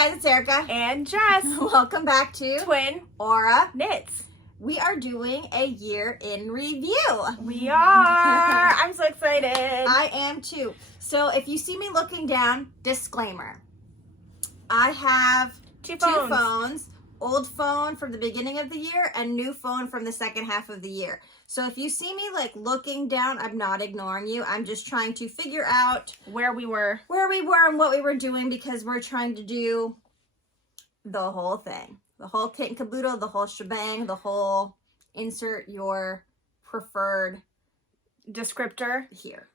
guys, it's Erica and Jes. Welcome back to Twin Aura Knits. We are doing a year in review. We are. I'm so excited. I am too. So if you see me looking down, disclaimer. I have two phones. Old phone from the beginning of the year and new phone from the second half of the year. So if you see me like looking down, I'm not ignoring you. I'm just trying to figure out where we were and what we were doing, because we're trying to do the whole thing. The whole kit and caboodle, the whole shebang, the whole insert your preferred descriptor here.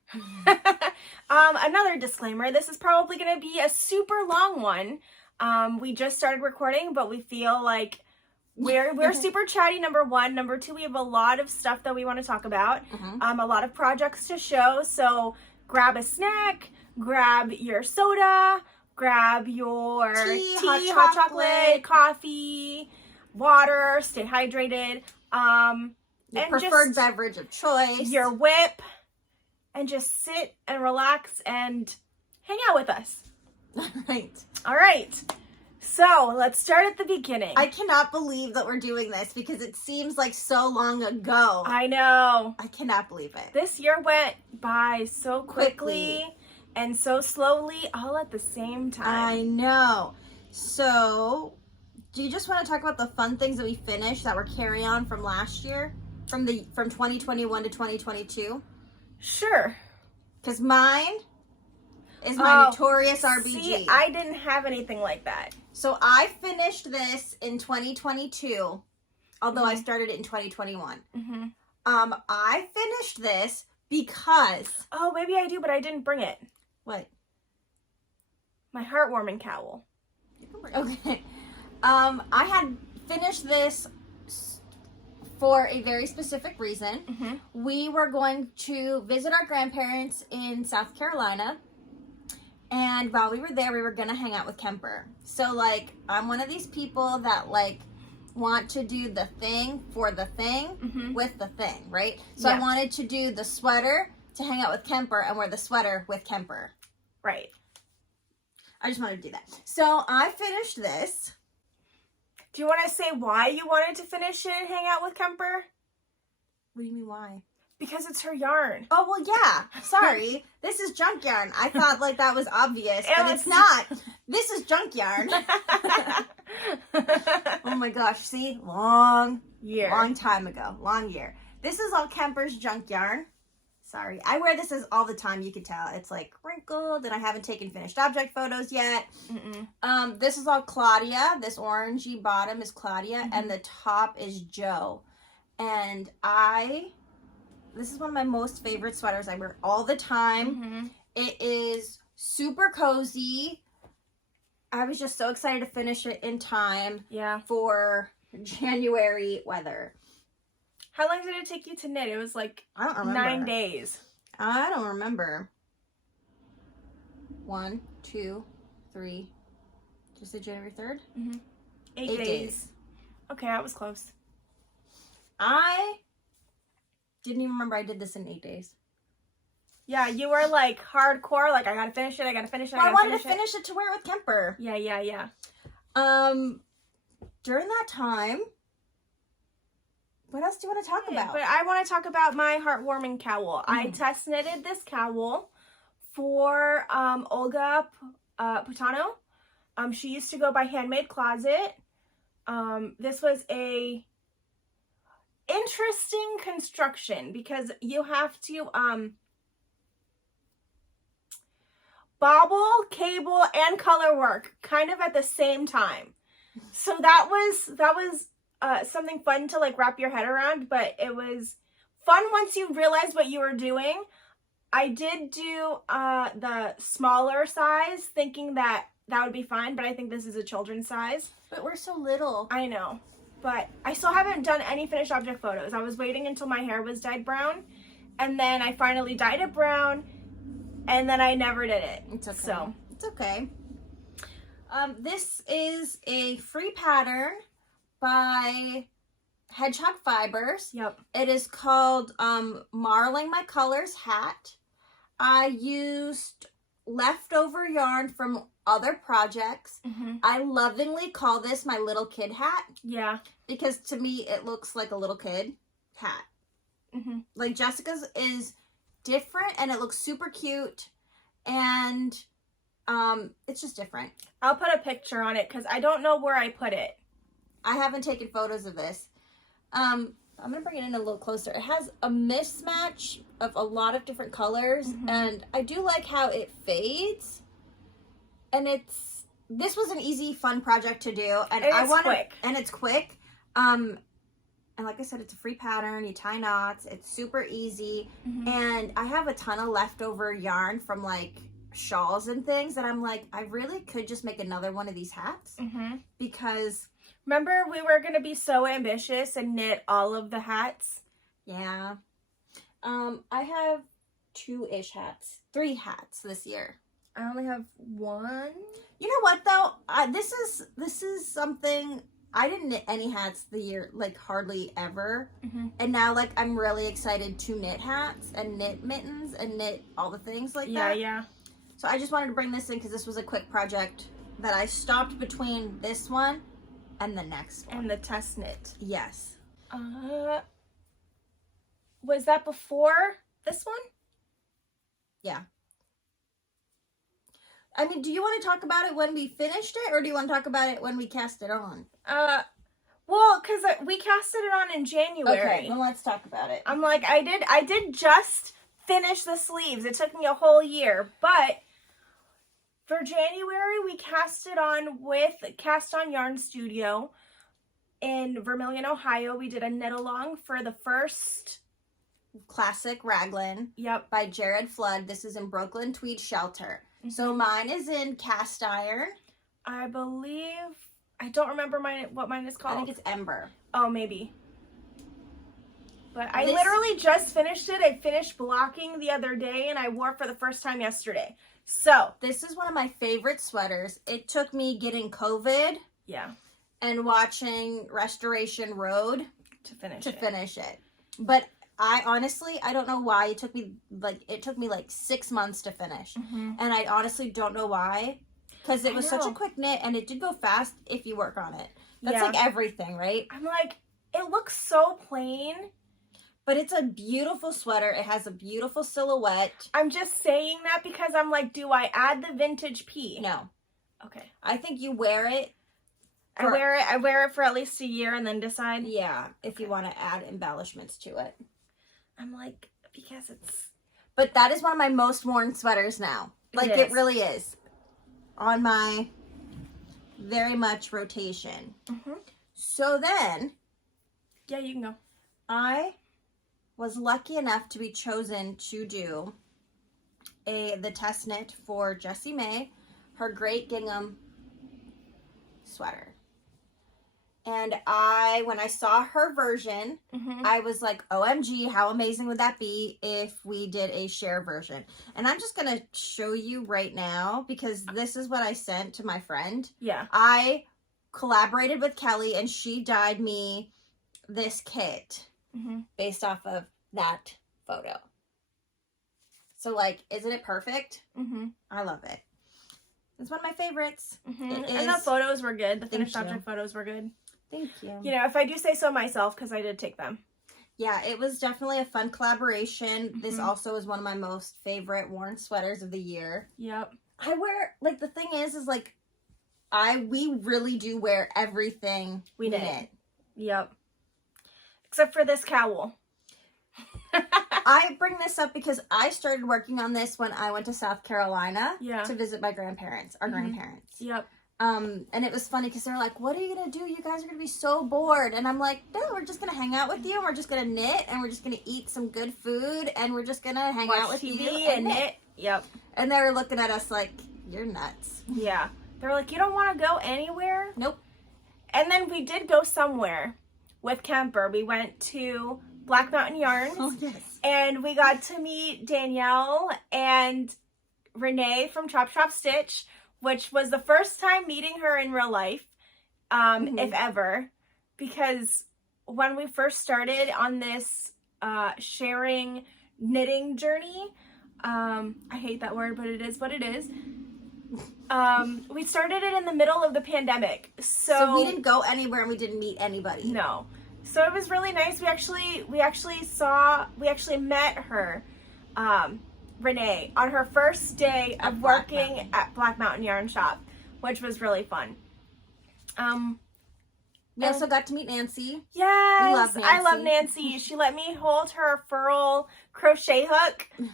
Another disclaimer, this is probably going to be a super long one. We just started recording, but we feel like we're super chatty, number one. Number two, we have a lot of stuff that we want to talk about. A lot of projects to show. So grab a snack, grab your soda, grab your tea, hot chocolate, coffee, water, stay hydrated. Your preferred beverage of choice. Your whip, and just sit and relax and hang out with us. Right. All right. So let's start at the beginning. I cannot believe that we're doing this because it seems like so long ago. I know. I cannot believe it. This year went by so quickly and so slowly, all at the same time. I know. So, do you just want to talk about the fun things that we finished that were carry on from last year? From 2021 to 2022? Sure. Because mine is my notorious RBG. See, I didn't have anything like that. So I finished this in 2022, although I started it in 2021. I finished this because... Oh, maybe I do, but I didn't bring it. What? My heartwarming cowl. Okay. I had finished this for a very specific reason. We were going to visit our grandparents in South Carolina. And while we were there, we were going to hang out with Kemper. So, like, I'm one of these people that, like, want to do the thing for the thing with the thing, right? So I wanted to do the sweater to hang out with Kemper and wear the sweater with Kemper. Right. I just wanted to do that. So I finished this. Do you want to say why you wanted to finish it and hang out with Kemper? What do you mean, why? Because it's her yarn. Oh, well, yeah. Sorry. This is junkyarn. I thought, like, that was obvious, but it's not. This is junkyarn. Oh, my gosh. See? Long time ago. Long year. This is all Kemper's junkyarn. Sorry. I wear this all the time. You can tell. It's, like, wrinkled, and I haven't taken finished object photos yet. This is all Claudia. This orangey bottom is Claudia, and the top is Joe. And this is one of my most favorite sweaters. I wear all the time. It is super cozy. I was just so excited to finish it in time for January weather. How long did it take you to knit? It was like I don't remember. 9 days. I don't remember. 1, 2, 3. Just the January 3rd? 8 days. Okay, I was close. I didn't even remember I did this in 8 days. Yeah, you were like hardcore, like I gotta finish it, I gotta finish it, I wanted to finish it to wear it with Kemper. Yeah. During that time, what else do you want to talk about? But I want to talk about my heartwarming cowl. I test knitted this cowl for Olga Putano. She used to go by Handmade Closet. This was a interesting construction because you have to bobble, cable, and color work kind of at the same time. So that was something fun to like wrap your head around, but it was fun once you realized what you were doing. I did do the smaller size thinking that would be fine, but I think this is a children's size. But we're so little. I know. But I still haven't done any finished object photos. I was waiting until my hair was dyed brown, and then I finally dyed it brown, and then I never did it. It's okay. So it's okay. This is a free pattern by Hedgehog Fibers. Yep. It is called Marling My Colors Hat. I used leftover yarn from other projects. I lovingly call this my little kid hat. Yeah. Because to me, it looks like a little kid hat. Like Jessica's is different and it looks super cute. And it's just different. I'll put a picture on it because I don't know where I put it. I haven't taken photos of this. I'm going to bring it in a little closer. It has a mismatch of a lot of different colors. And I do like how it fades. And this was an easy, fun project to do. And it's quick. And like I said, it's a free pattern. You tie knots. It's super easy. And I have a ton of leftover yarn from like shawls and things. And I'm like, I really could just make another one of these hats. Because... Remember, we were going to be so ambitious and knit all of the hats? Yeah. I have 2-ish hats. 3 hats this year. I only have 1. You know what, though? This is something... I didn't knit any hats the year, like, hardly ever. And now, like, I'm really excited to knit hats and knit mittens and knit all the things like that. Yeah. So I just wanted to bring this in because this was a quick project that I stopped between this one and the next one. And the test knit. Yes. Was that before this one? Yeah. I mean, do you want to talk about it when we finished it, or do you want to talk about it when we cast it on? Well, because we casted it on in January. Okay, well, let's talk about it. I'm like, I did just finish the sleeves. It took me a whole year, but for January, we cast it on with Cast On Yarn Studio in Vermilion, Ohio. We did a knit along for the first classic raglan. Yep. By Jared Flood. This is in Brooklyn Tweed Shelter. So mine is in cast iron. I believe, I don't remember what mine is called. I think it's Ember. Oh, maybe. But I literally just finished it. I finished blocking the other day and I wore it for the first time yesterday. So this is one of my favorite sweaters. It took me getting COVID. Yeah. And watching Restoration Road to finish it. But I honestly, I don't know why it took me like 6 months to finish. And I honestly don't know why. Because it was such a quick knit and it did go fast if you work on it. That's like everything, right? I'm like, it looks so plain. But it's a beautiful sweater. It has a beautiful silhouette. I'm just saying that because I'm like, do I add the vintage P? No. Okay. I think you wear it. I wear it for at least a year and then decide. Yeah, if you want to add embellishments to it. I'm like, because it's... But that is one of my most worn sweaters now. Like, it really is. On my very much rotation. So then... Yeah, you can go. I was lucky enough to be chosen to do the test knit for Jessie May, her great gingham sweater. And when I saw her version, I was like, OMG, how amazing would that be if we did a share version? And I'm just going to show you right now because this is what I sent to my friend. Yeah. I collaborated with Kelly and she dyed me this kit based off of that photo. So, like, isn't it perfect? I love it. It's one of my favorites. And the photos were good. The finished object photos were good. Thank you. You know, if I do say so myself, because I did take them. Yeah, it was definitely a fun collaboration. This also is one of my most favorite worn sweaters of the year. Yep. I wear, like, the thing is like, we really do wear everything we knit. Yep. Except for this cowl. I bring this up because I started working on this when I went to South Carolina to visit my grandparents, our grandparents. Yep. And it was funny because they're like, what are you going to do? You guys are going to be so bored. And I'm like, no, we're just going to hang out with you. And we're just going to knit. And we're just going to eat some good food. And we're just going to hang out with TV you and knit. Yep. And they were looking at us like, you're nuts. Yeah. They were like, you don't want to go anywhere? Nope. And then we did go somewhere with Kemper. We went to Black Mountain Yarns. Oh, yes. And we got to meet Danielle and Renee from Chop Chop Stitch, which was the first time meeting her in real life, if ever, because when we first started on this sharing knitting journey, I hate that word, but it is what it is, We started it in the middle of the pandemic. So we didn't go anywhere and we didn't meet anybody. No. So it was really nice. We actually met her, Renee, on her first day of working at Black Mountain Yarn Shop, which was really fun. We also got to meet Nancy. Yes, we love Nancy. I love Nancy. She let me hold her furl crochet hook, and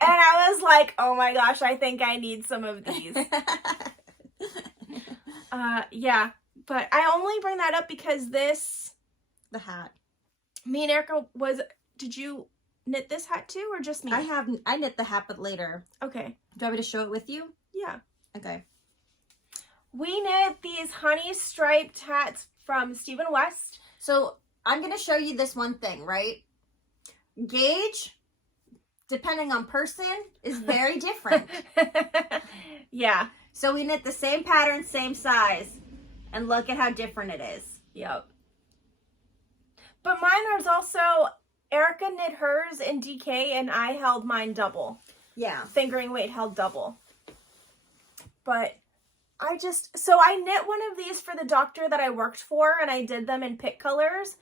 I was like, "Oh my gosh, I think I need some of these." Yeah, but I only bring that up because the hat. Me and Erica did you knit this hat too, or just me? I knit the hat, but later. Okay. Do you want me to show it with you? Yeah. Okay. We knit these honey striped hats from Stephen West. So I'm going to show you this one thing, right? Gauge, depending on person, is very different. Yeah. So we knit the same pattern, same size, and look at how different it is. Yep. But mine was also, Erica knit hers in DK and I held mine double. Yeah. Fingering weight held double. But I knit one of these for the doctor that I worked for, and I did them in pick colors.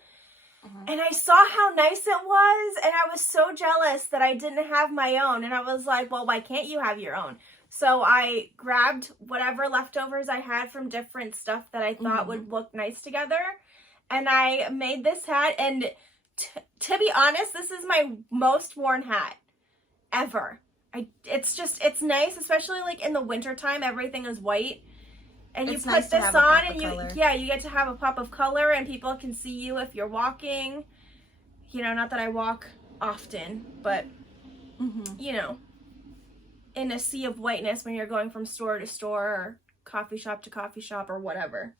And I saw how nice it was, and I was so jealous that I didn't have my own. And I was like, well, why can't you have your own? So I grabbed whatever leftovers I had from different stuff that I thought would look nice together. And I made this hat, and to be honest, this is my most worn hat ever. It's nice, especially like in the wintertime, everything is white. And you put this on and you get to have a pop of color, and people can see you if you're walking. You know, not that I walk often, but you know, in a sea of whiteness when you're going from store to store or coffee shop to coffee shop or whatever.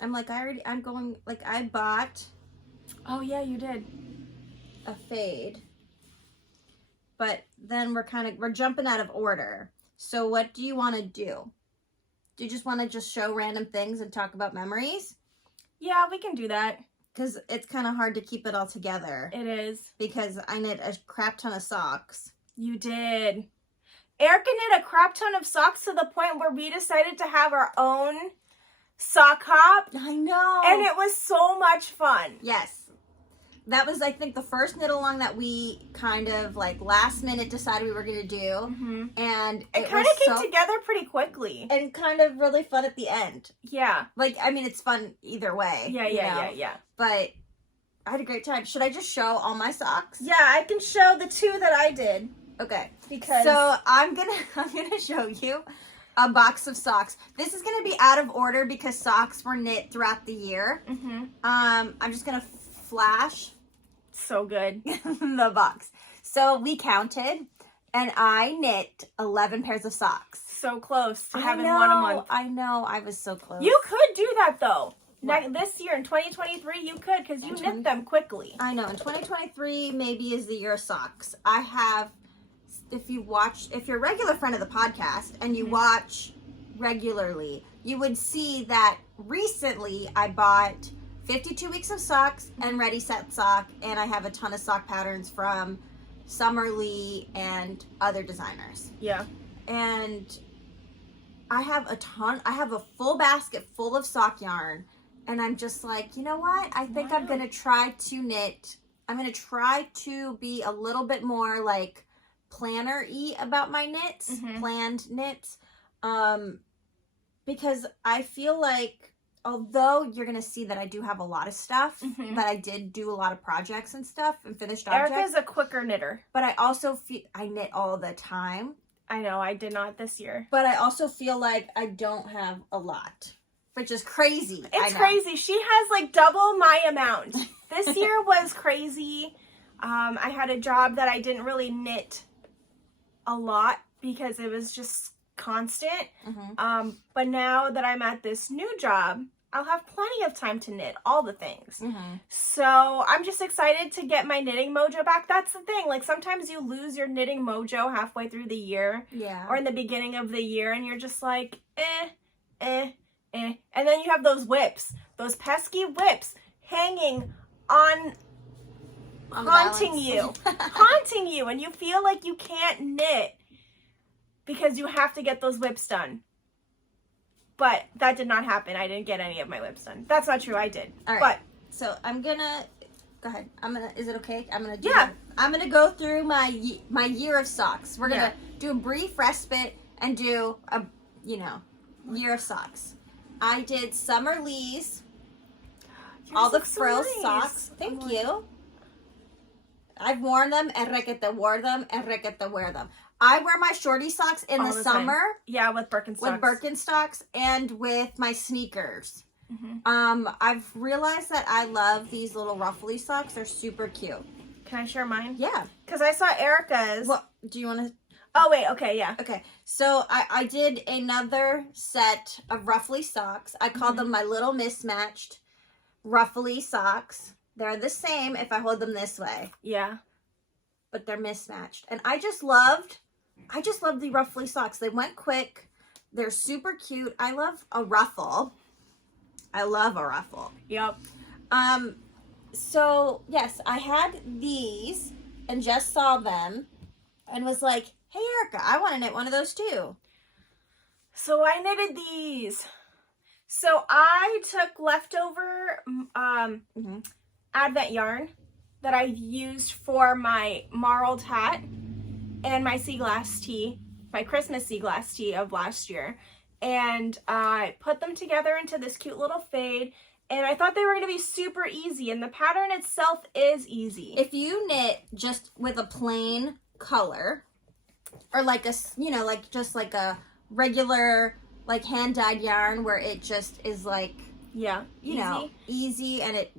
I bought. Oh yeah, you did. A fade. But then we're jumping out of order. So what do you want to do? Do you just want to show random things and talk about memories? Yeah, we can do that. Because it's kind of hard to keep it all together. It is. Because I knit a crap ton of socks. You did. Erica knit a crap ton of socks to the point where we decided to have our own sock hop. I know. And it was so much fun. Yes. That was, I think, the first knit along that we kind of last minute decided we were going to do. And it kind of came together pretty quickly. And kind of really fun at the end. Yeah. It's fun either way. Yeah. But I had a great time. Should I just show all my socks? Yeah, I can show the two that I did. Okay. Because so I'm gonna show you a box of socks. This is gonna be out of order because socks were knit throughout the year. I'm just gonna flash. So good. The box. So we counted, and I knit 11 pairs of socks. So close to having one a month. I know. I was so close. You could do that, though. This year, in 2023, you could, because you knit them quickly. I know. In 2023, maybe is the year of socks. I have, if you're a regular friend of the podcast, and you watch regularly, you would see that recently I bought 52 weeks of socks and Ready Set Sock, and I have a ton of sock patterns from Summerlee and other designers. Yeah. And I have a full basket full of sock yarn, and I'm just like, you know what? I think I'm going to try to knit. I'm going to try to be a little bit more planner-y about my knits, planned knits, because I feel like, although you're going to see that I do have a lot of stuff, but I did do a lot of projects and stuff and finished objects. Erica's a quicker knitter. But I also feel I knit all the time. I know, I did not this year. But I also feel like I don't have a lot, which is crazy. It's crazy. She has double my amount. This year was crazy. I had a job that I didn't really knit a lot because it was just constant. But now that I'm at this new job, I'll have plenty of time to knit all the things. So I'm just excited to get my knitting mojo back. That's the thing. Sometimes you lose your knitting mojo halfway through the year. Yeah. Or in the beginning of the year, and you're just like, And then you have those whips. Those pesky whips hanging on haunting you. Haunting you. And you feel like you can't knit because you have to get those whips done. But that did not happen. I didn't get any of my whips done. That's not true. I did. All right. But so I'm gonna go ahead. Is it okay? I'm gonna do Yeah. I'm gonna go through my year of socks. We're gonna do a brief respite and do a year of socks. I did Summer Lee's, all the Frills socks. Thank you. I've worn them and requete wore them and requete wear them. I wear my shorty socks in the summer. Time. Yeah, with Birkenstocks. With Birkenstocks and with my sneakers. I've realized that I love these little ruffly socks. They're super cute. Can I share mine? Yeah. Because I saw Erica's. What do you want to? Oh wait. Okay. Yeah. Okay. So I did another set of ruffly socks. I called them my little mismatched ruffly socks. They're the same if I hold them this way. Yeah. But they're mismatched, and I just loved the ruffly socks. They went quick. They're super cute. I love a ruffle. Yep. So yes, I had these and Jess saw them and was like, "Hey Erica, I want to knit one of those too." So I knitted these. So I took leftover Advent yarn that I used for my marled hat and my sea glass tee, my Christmas sea glass tee of last year. And I put them together into this cute little fade. And I thought they were going to be super easy. And the pattern itself is easy. If you knit just with a plain color, or like a, just like a regular, like hand-dyed yarn where it just is like, easy and it,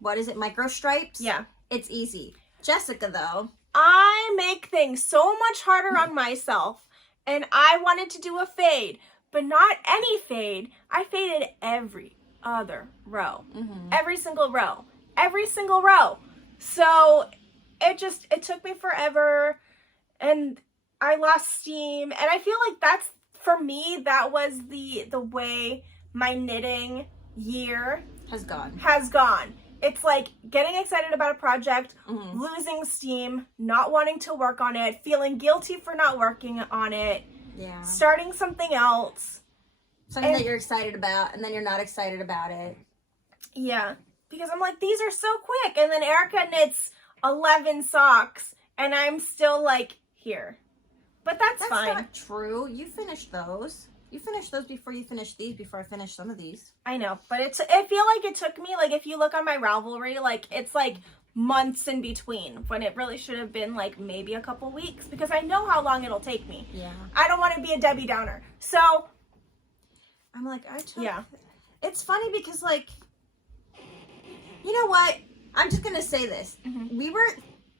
what is it, micro stripes? Yeah. It's easy. Jessica, though. I make things so much harder on myself. And I wanted to do a fade. But not any fade. I faded every other row. Every single row. Every single row. So it took me forever. And I lost steam. And I feel like that's, for me, that was the way my knitting year has gone. It's like getting excited about a project, losing steam, not wanting to work on it, feeling guilty for not working on it, starting something else. Something that you're excited about, and then you're not excited about it. Yeah, because I'm like, these are so quick. And then Erica knits 11 socks, and I'm still like, here. But that's fine. That's not true. You finished those. You finished those before you finished these, before I finished some of these. I know, but I feel like it took me, like, if you look on my Ravelry, like, it's like months in between, when it really should have been like maybe a couple weeks, because I know how long it'll take me. Yeah. I don't want to be a Debbie Downer. So I'm like, it's funny because, like, you know what? I'm just gonna say this.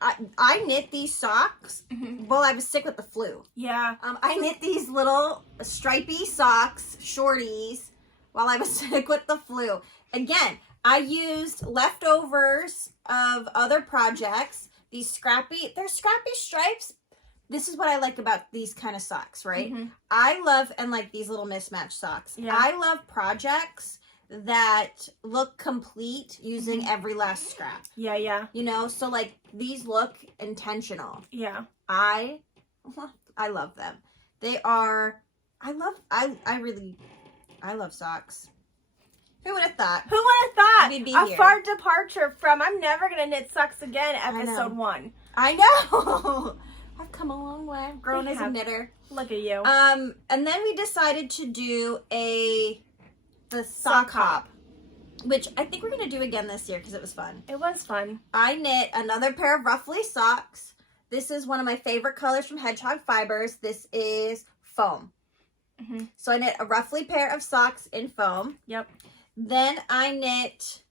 I knit these socks while I was sick with the flu. Yeah. I knit these little stripy socks, shorties, while I was sick with the flu. Again, I used leftovers of other projects. They're scrappy stripes. This is what I like about these kind of socks, right? I love, and like these little mismatched socks. Yeah. I love projects that look complete using every last scrap. Yeah. You know, so like these look intentional. Yeah. I love them. They are, I love socks. Who would have thought? Who would have thought? We'd be a here. far departure from I'm never going to knit socks again, episode 1. I know. I've come a long way. I've grown as a knitter. Look at you. And then we decided to do the sock hop, which I think we're going to do again this year because it was fun. It was fun. I knit another pair of ruffly socks. This is one of my favorite colors from Hedgehog Fibers. This is foam. So I knit a ruffly pair of socks in foam. Yep. Then I knit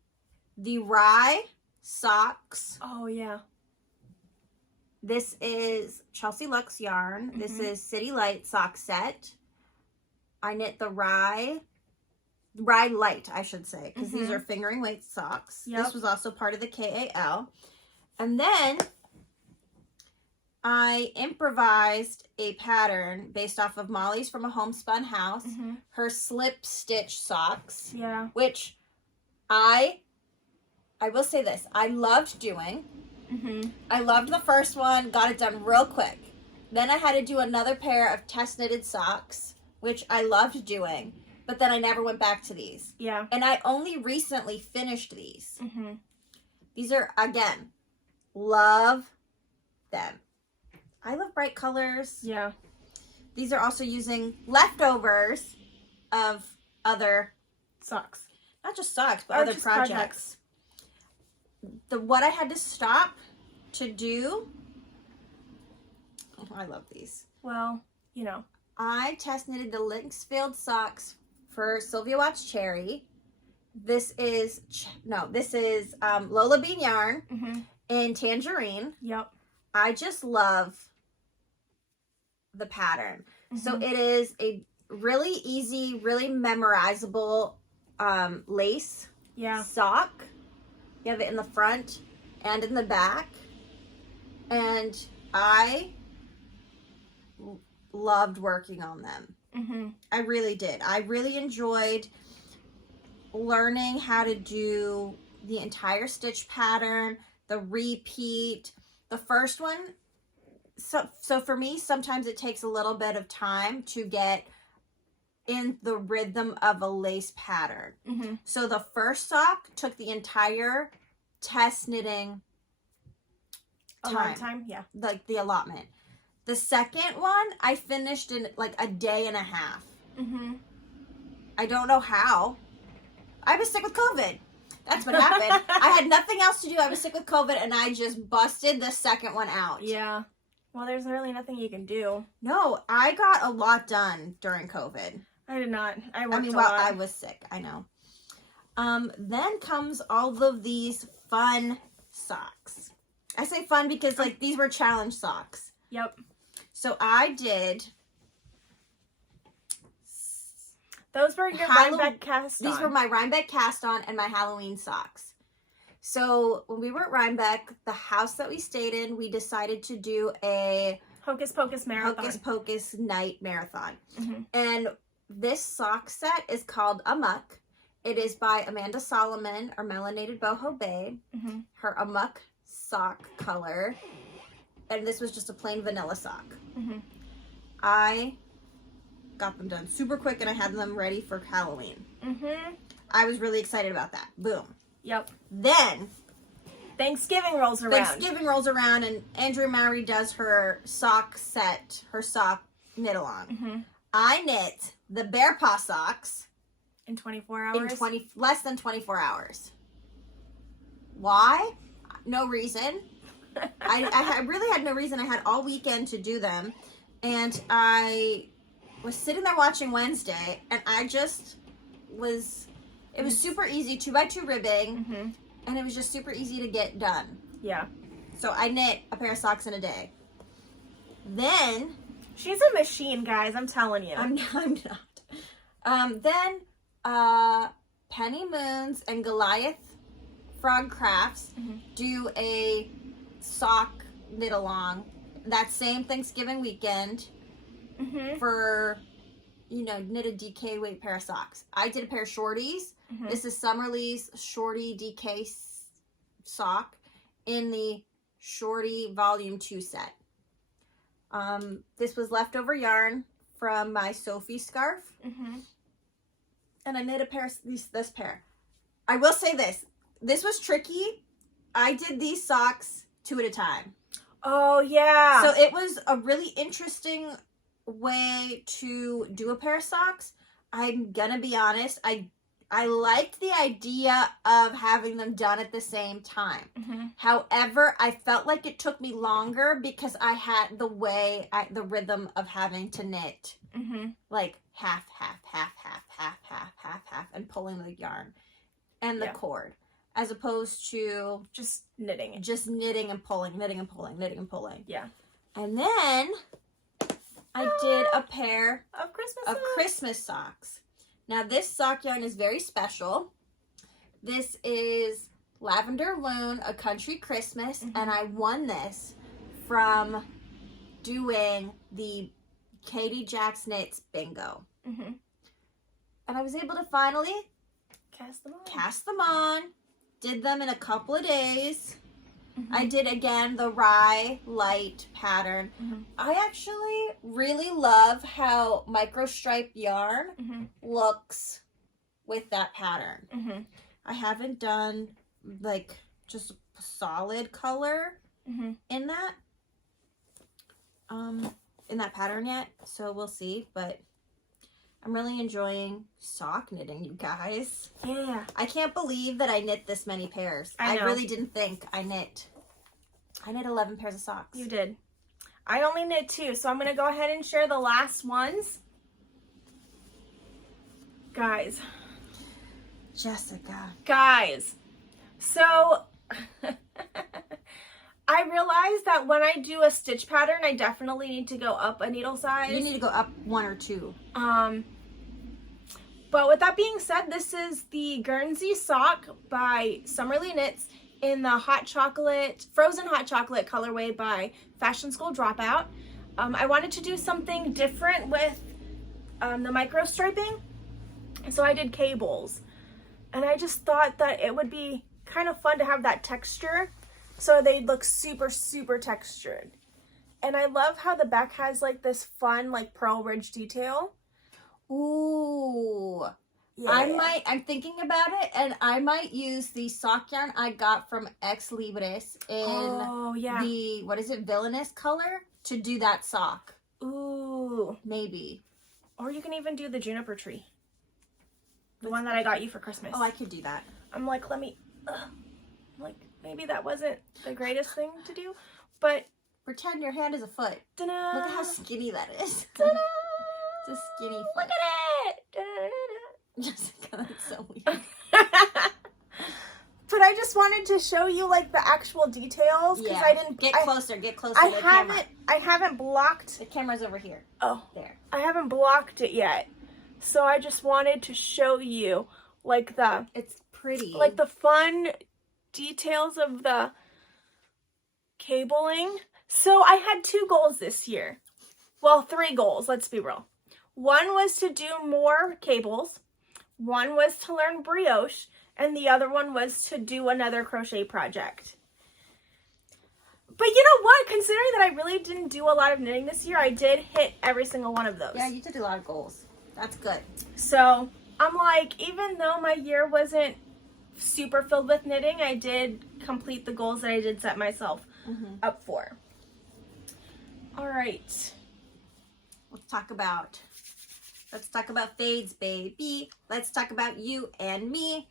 the rye socks. Oh, yeah. This is Chelsea Lux yarn. This is City Light sock set. I knit the rye light, I should say, because these are fingering weight socks. Yep. This was also part of the KAL. And then I improvised a pattern based off of Molly's from a Homespun House, her slip stitch socks. Yeah. Which I will say this, I loved doing. I loved the first one, got it done real quick. Then I had to do another pair of test knitted socks, which I loved doing, but then I never went back to these. Yeah. And I only recently finished these. Mm-hmm. These are, again, love them. I love bright colors. Yeah. These are also using leftovers of other Socks. not just socks, but Or other just projects. What I had to stop to do, oh, I love these. Well, you know. I test knitted the Lynxfield socks for Sylvia Watts Cherry. This is Lola Bean yarn in tangerine. Yep. I just love the pattern. So it is a really easy, really memorizable lace sock. You have it in the front and in the back. And I loved working on them. I really did. I really enjoyed learning how to do the entire stitch pattern, the repeat. The first one, so for me, sometimes it takes a little bit of time to get in the rhythm of a lace pattern. So the first sock took the entire test knitting time. Yeah. Like the allotment. The second one, I finished in like a day and a half. I don't know how. I was sick with COVID. That's what happened. I had nothing else to do. I was sick with COVID, and I just busted the second one out. Yeah. Well, there's really nothing you can do. No, I got a lot done during COVID. I did not. I worked a lot. I was sick. I know. Then comes all of these fun socks. I say fun because, like, these were challenge socks. Yep. So I did... Those were your Rhinebeck cast on. These were my Rhinebeck cast on and my Halloween socks. So when we were at Rhinebeck, the house that we stayed in, we decided to do a Hocus Pocus marathon. Hocus Pocus night marathon. And this sock set is called Amok. It is by Amanda Solomon, or Melanated Boho Babe. Her Amok sock color. And this was just a plain vanilla sock. I got them done super quick, and I had them ready for Halloween. I was really excited about that. Boom. Yep. Then Thanksgiving rolls around. And Andrew Mowry does her sock set, her sock knit along. I knit the bear paw socks in 24 hours. In less than 24 hours. Why? No reason. I really had no reason. I had all weekend to do them, and I was sitting there watching Wednesday, and I just was, it was super easy, 2x2 ribbing, and it was just super easy to get done. Yeah. So I knit a pair of socks in a day. Then... She's a machine, guys, I'm telling you. I'm not. Then, Penny Moons and Goliath Frog Crafts do a sock knit along that same Thanksgiving weekend. For, you know, knit a DK weight pair of socks. I did a pair of shorties. This is Summerlee's Shorty DK sock in the Shorty Volume 2 set. This was leftover yarn from my Sophie scarf. And I knit a pair of this pair. I will say this. This was tricky. I did these socks 2 at a time. Oh, yeah. So it was a really interesting way to do a pair of socks. I'm gonna be honest, I liked the idea of having them done at the same time. However, I felt like it took me longer because I had the rhythm of having to knit like half, and pulling the yarn and the cord, as opposed to just knitting and pulling. Yeah. And then I did a pair of Christmas socks. Now this sock yarn is very special. This is Lavender Loon, A Country Christmas, and I won this from doing the Katie Jacks Knits bingo. And I was able to finally cast them on. Did them in a couple of days. I did, again, the rye light pattern. I actually really love how micro-striped yarn looks with that pattern. I haven't done, like, just a solid color in that pattern yet, so we'll see, but I'm really enjoying sock knitting, you guys. Yeah. I can't believe that I knit this many pairs. I really didn't think I knit 11 pairs of socks. You did. I only knit 2, so I'm going to go ahead and share the last ones. Guys. Jessica. Guys. So, I realized that when I do a stitch pattern, I definitely need to go up a needle size. You need to go up 1 or 2. But with that being said, this is the Guernsey sock by Summerly Knits in the frozen hot chocolate colorway by Fashion School Dropout. I wanted to do something different with the micro striping, so I did cables. And I just thought that it would be kind of fun to have that texture, so they'd look super, super textured. And I love how the back has like this fun like pearl ridge detail. Ooh. Yeah. I'm thinking about it, and I might use the sock yarn I got from Ex Libris in the, what is it, Villainous color to do that sock. Ooh. Maybe. Or you can even do the juniper tree. The one that I got you for Christmas. Oh, I could do that. I'm like, maybe that wasn't the greatest thing to do, but pretend your hand is a foot. Ta-da! Look at how skinny that is. Ta-da! It's a skinny foot. Look at it! Da-da-da-da. Jessica, that's so weird. But I just wanted to show you like the actual details because I didn't get closer to the camera. I haven't blocked. The camera's over here. Oh, there. I haven't blocked it yet, so I just wanted to show you like it's pretty, like the fun details of the cabling. So I had 2 goals this year. Well, 3 goals, let's be real. One was to do more cables, one was to learn brioche, and the other one was to do another crochet project. But you know what? Considering that I really didn't do a lot of knitting this year, I did hit every single one of those. Yeah, you did a lot of goals. That's good. So I'm like, even though my year wasn't super filled with knitting, I did complete the goals that I did set myself up for. All right. Let's talk about fades, baby. Let's talk about you and me.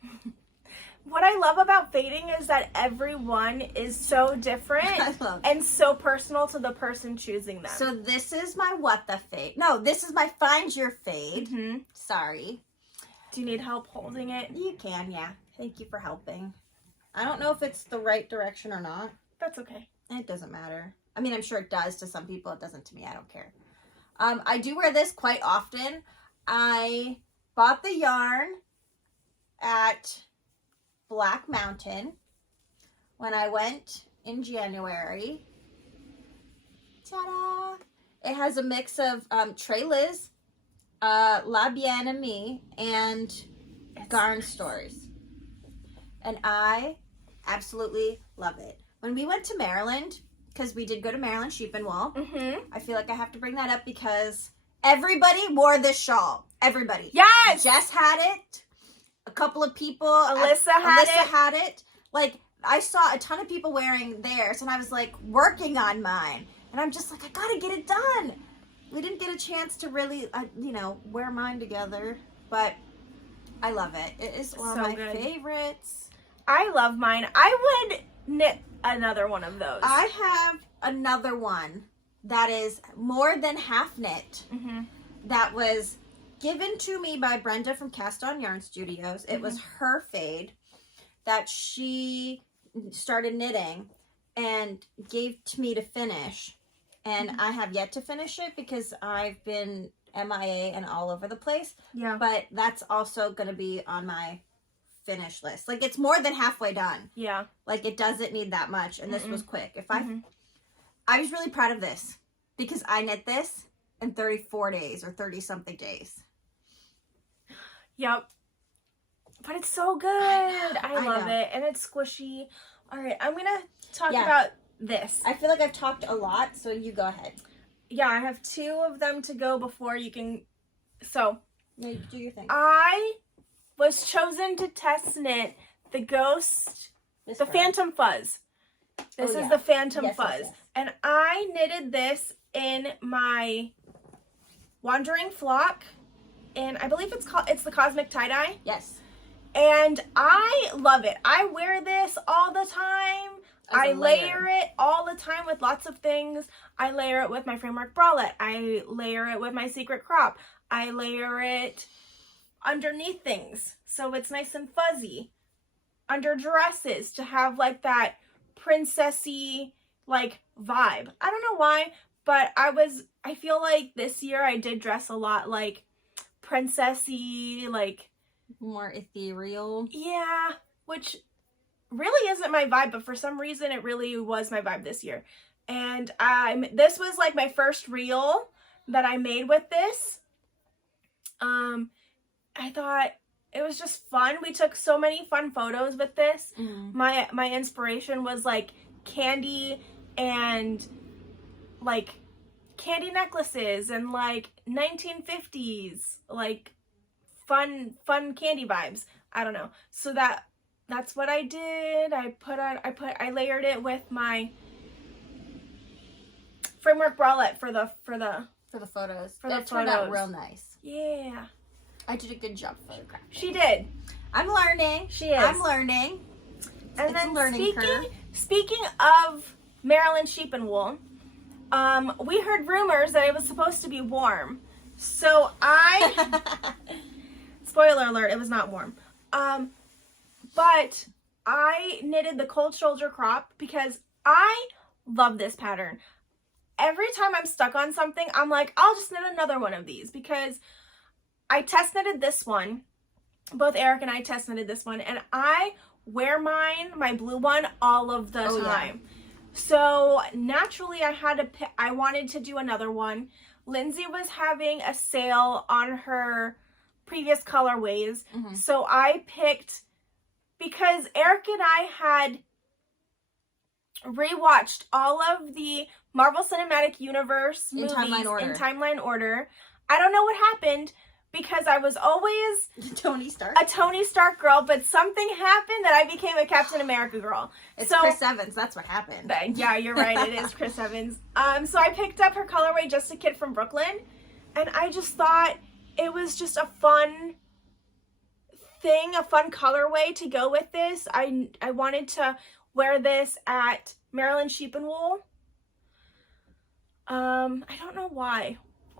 What I love about fading is that everyone is so different and so personal to the person choosing them. So this is my what the fade. No, this is my find your fade. Sorry. Do you need help holding it? You can, yeah. Thank you for helping. I don't know if it's the right direction or not. That's okay. It doesn't matter. I mean, I'm sure it does to some people. It doesn't to me. I don't care. I do wear this quite often. I bought the yarn at Black Mountain when I went in January. Ta-da! It has a mix of Trey Liz, La Bien Amie, and Garn Stores. And I absolutely love it. When we went to Maryland, because we did go to Maryland Sheep and Wool, I feel like I have to bring that up because everybody wore this shawl. Everybody. Yes! Jess had it. A couple of people. Alyssa had it. Like, I saw a ton of people wearing theirs, and I was, like, working on mine. And I'm just like, I gotta get it done. We didn't get a chance to really, wear mine together. But I love it. It is one of my favorites. I love mine. I would knit another one of those. I have another one that is more than half knit. That was given to me by Brenda from Cast On Yarn Studios. It was her fade that she started knitting and gave to me to finish. And I have yet to finish it because I've been MIA and all over the place. Yeah. But that's also going to be on my finish list. Like, it's more than halfway done. Yeah. Like, it doesn't need that much. And this was quick. I was really proud of this because I knit this in 34 days or 30 something days. Yep. But it's so good. I love it. And it's squishy. All right, I'm gonna talk about this. I feel like I've talked a lot, so you go ahead. Yeah, I have 2 of them to go before you can. So, yeah, do your thing. I was chosen to test knit the Phantom Fuzz. This is the Phantom Fuzz. Yes. And I knitted this in my Wandering Flock, and I believe it's the Cosmic Tie-Dye. Yes. And I love it. I wear this all the time. I layer it all the time with lots of things. I layer it with my framework bralette. I layer it with my secret crop. I layer it underneath things so it's nice and fuzzy. Under dresses to have like that princessy like vibe. I don't know why, but I feel like this year I did dress a lot like princessy, like more ethereal. Yeah, which really isn't my vibe, but for some reason it really was my vibe this year. And this was like my first reel that I made with this. I thought it was just fun. We took so many fun photos with this. Mm-hmm. My inspiration was like candy and like candy necklaces and like 1950s like fun candy vibes. I don't know. So that's what I did. I layered it with my framework bralette for the photos. It turned out real nice. Yeah. I did a good job photograph. She did. I'm learning. She is. I'm learning. And then speaking of Maryland sheep and wool, we heard rumors that it was supposed to be warm. So spoiler alert, it was not warm. But I knitted the cold shoulder crop because I love this pattern. Every time I'm stuck on something, I'm like, I'll just knit another one of these because I test knitted this one. Both Eric and I test knitted this one, and I wear my blue one, all of the time. Yeah. So naturally, I wanted to do another one. Lindsay was having a sale on her previous colorways, so I picked, because Eric and I had rewatched all of the Marvel Cinematic Universe movies in timeline order. I don't know what happened, because I was always a Tony Stark girl, but something happened that I became a Captain America girl. It's Chris Evans, that's what happened. Yeah, you're right, it is Chris Evans. So I picked up her colorway, Just a Kid from Brooklyn, and I just thought it was just a fun thing, a fun colorway to go with this. I wanted to wear this at Maryland Sheep and Wool. I don't know why.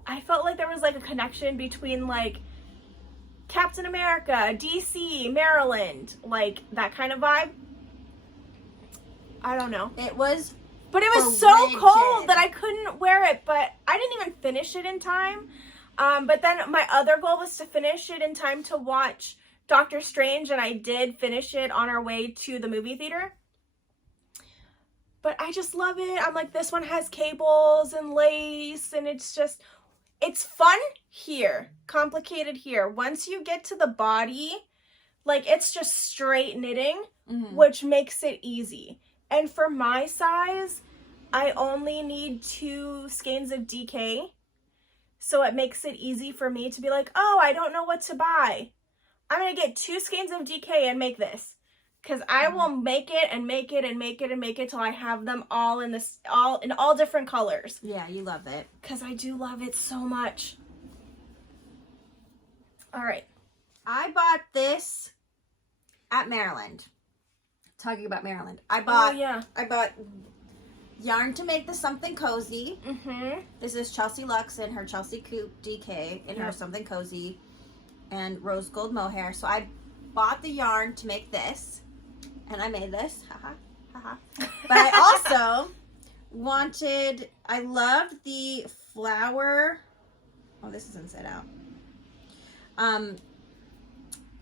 I felt like there was like a connection between like Captain America, DC, Maryland, like that kind of vibe. I don't know. It was so cold that I couldn't wear it, but I didn't even finish it in time. But then my other goal was to finish it in time to watch Doctor Strange, and I did finish it on our way to the movie theater. But I just love it. I'm like, this one has cables and lace, and it's fun here, complicated here. Once you get to the body, like it's just straight knitting, which makes it easy. And for my size, I only need 2 skeins of DK. So it makes it easy for me to be like, oh, I don't know what to buy. I'm going to get 2 skeins of DK and make this. Because I will make it and make it and make it and make it till I have them all in all different colors. Yeah, you love it. Because I do love it so much. All right. I bought this at Maryland. Talking about Maryland. I bought yarn to make the Something Cozy. This is Chelsea Lux in her Chelsea Coop DK in her Something Cozy and rose gold mohair. So I bought the yarn to make this. And I made this, But I also I loved the flower. Oh, this is inside out.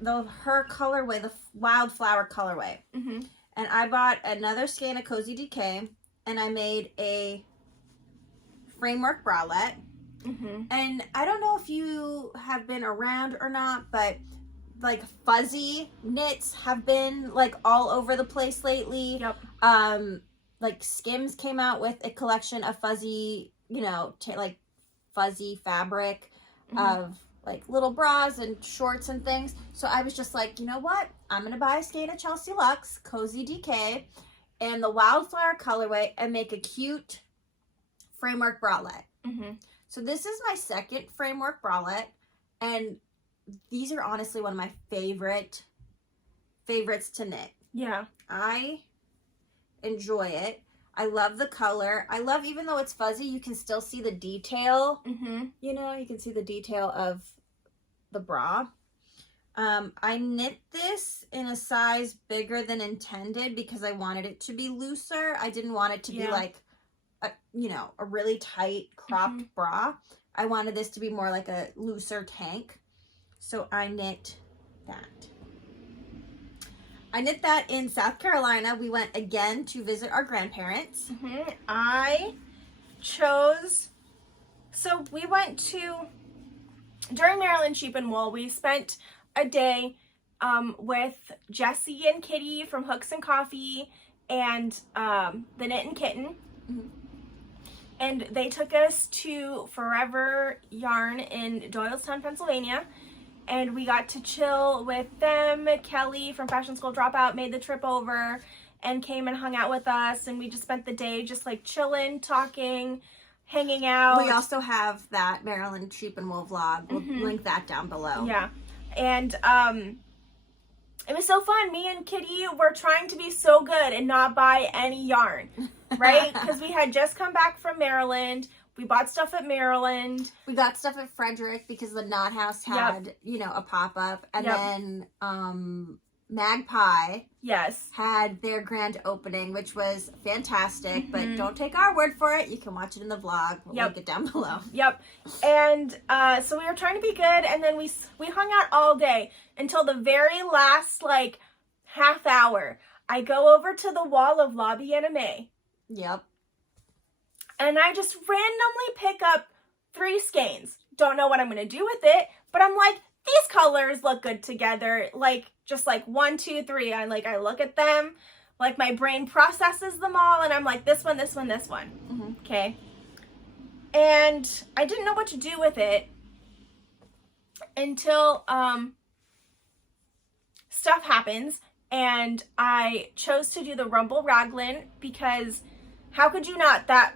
Her colorway, the wildflower colorway. And I bought another skein of Cozy DK, and I made a framework bralette. And I don't know if you have been around or not, but like fuzzy knits have been like all over the place lately. Yep. Like Skims came out with a collection of fuzzy, you know, like fuzzy fabric of like little bras and shorts and things. So I was just like, you know what? I'm going to buy a skein of Chelsea Luxe Cozy DK and the Wildflower colorway and make a cute framework bralette. So this is my second framework bralette, and these are honestly one of my favorites to knit. Yeah. I enjoy it. I love the color. I love, even though it's fuzzy, you can still see the detail. You know, you can see the detail of the bra. I knit this in a size bigger than intended because I wanted it to be looser. I didn't want it to be like, you know, a really tight cropped bra. I wanted this to be more like a looser tank. So I knit that. I knit that in South Carolina. We went again to visit our grandparents. I chose, so we went to, during Maryland Sheep and Wool, we spent a day with Jessie and Kitty from Hooks and Coffee and the Knit and Kitten. And they took us to Forever Yarn in Doylestown, Pennsylvania. And we got to chill with them. Kelly from Fashion School Dropout made the trip over and came and hung out with us. And we just spent the day just like chilling, talking, hanging out. We also have that Maryland Sheep and Wool vlog. We'll link that down below. Yeah. And it was so fun. Me and Kitty were trying to be so good and not buy any yarn, right? Because we had just come back from Maryland. We bought stuff at Maryland. We got stuff at Frederick because the Knot House had, you know, a pop-up. And then Magpie had their grand opening, which was fantastic. But don't take our word for it. You can watch it in the vlog. We'll link it down below. And so we were trying to be good. And then we hung out all day until the very last, like, half hour. I go over to the wall of Lobby Anime. And I just randomly pick up 3 skeins. Don't know what I'm going to do with it, but I'm like, these colors look good together. Like, just like 1, 2, 3. I look at them, like my brain processes them all, and I'm like, this one, this one, this one. Okay. And I didn't know what to do with it until stuff happens, and I chose to do the Rumble Raglan because how could you not? That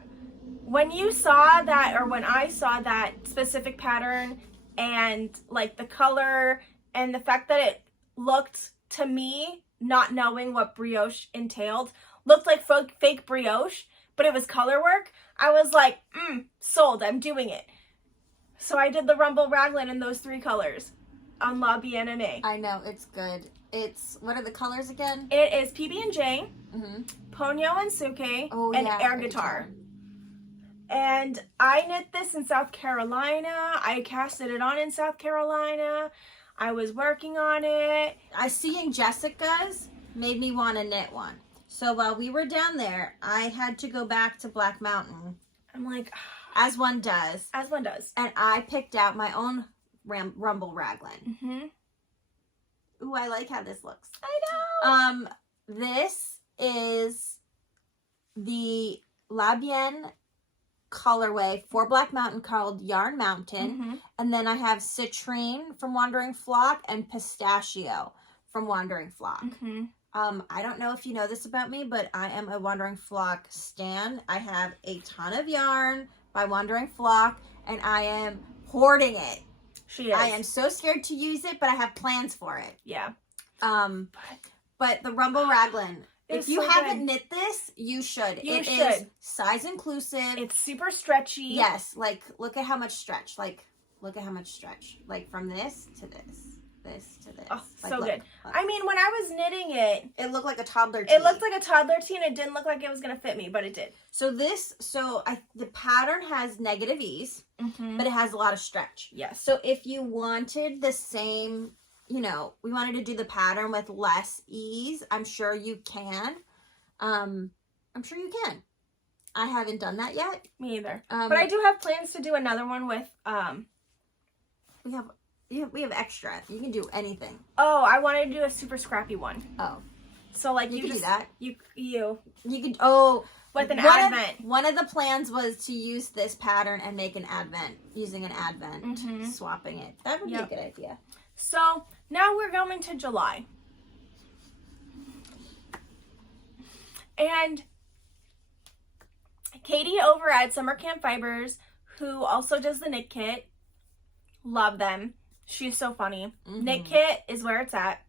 when you saw that, or when I saw that specific pattern and like the color and the fact that it looked, to me, not knowing what brioche entailed, looked like fake brioche, but it was color work, I was like, sold, I'm doing it. So I did the Rumble Raglan in those 3 colors on Lobby Anime. I know, it's good. It's, what are the colors again? It is PB&J, Ponyo and Suke, and Air Guitar. And I knit this in South Carolina. I casted it on in South Carolina. I was working on it. Seeing Jessica's made me want to knit one. So while we were down there, I had to go back to Black Mountain. I'm like, as one does. As one does. And I picked out my own Rumble Raglan. Ooh, I like how this looks. I know. This is the Labienne colorway for Black Mountain called Yarn Mountain. And then I have Citrine from Wandering Flock and Pistachio from Wandering Flock. I don't know if you know this about me, but I am a Wandering Flock stan. I have a ton of yarn by Wandering Flock, and I am hoarding it. She is. I am so scared to use it, but I have plans for it. Yeah. But the Rumble Raglan, if you so haven't knit this, you should. It is size inclusive. It's super stretchy. Yes. Like, look at how much stretch. Like, look at how much stretch. Like, from this to this. This to this. Oh, like, so look, good. Look. I mean, when I was knitting it, it looked like a toddler tee. It looked like a toddler tee, and it didn't look like it was going to fit me, but it did. So the pattern has negative ease, but it has a lot of stretch. Yes. So if you wanted the same, you know, we wanted to do the pattern with less ease, I'm sure you can. I'm sure you can. I haven't done that yet. Me either. But I do have plans to do another one with, we have we have extra. You can do anything. Oh, I wanted to do a super scrappy one. Oh. So like You you can just do that. You could, oh. with an advent. One of the plans was to use this pattern and make an advent, using an advent, swapping it. That would be a good idea. So now we're going to July. And Katie over at Summer Camp Fibers, who also does the knit kit, love them. She's so funny. Knit kit is where it's at.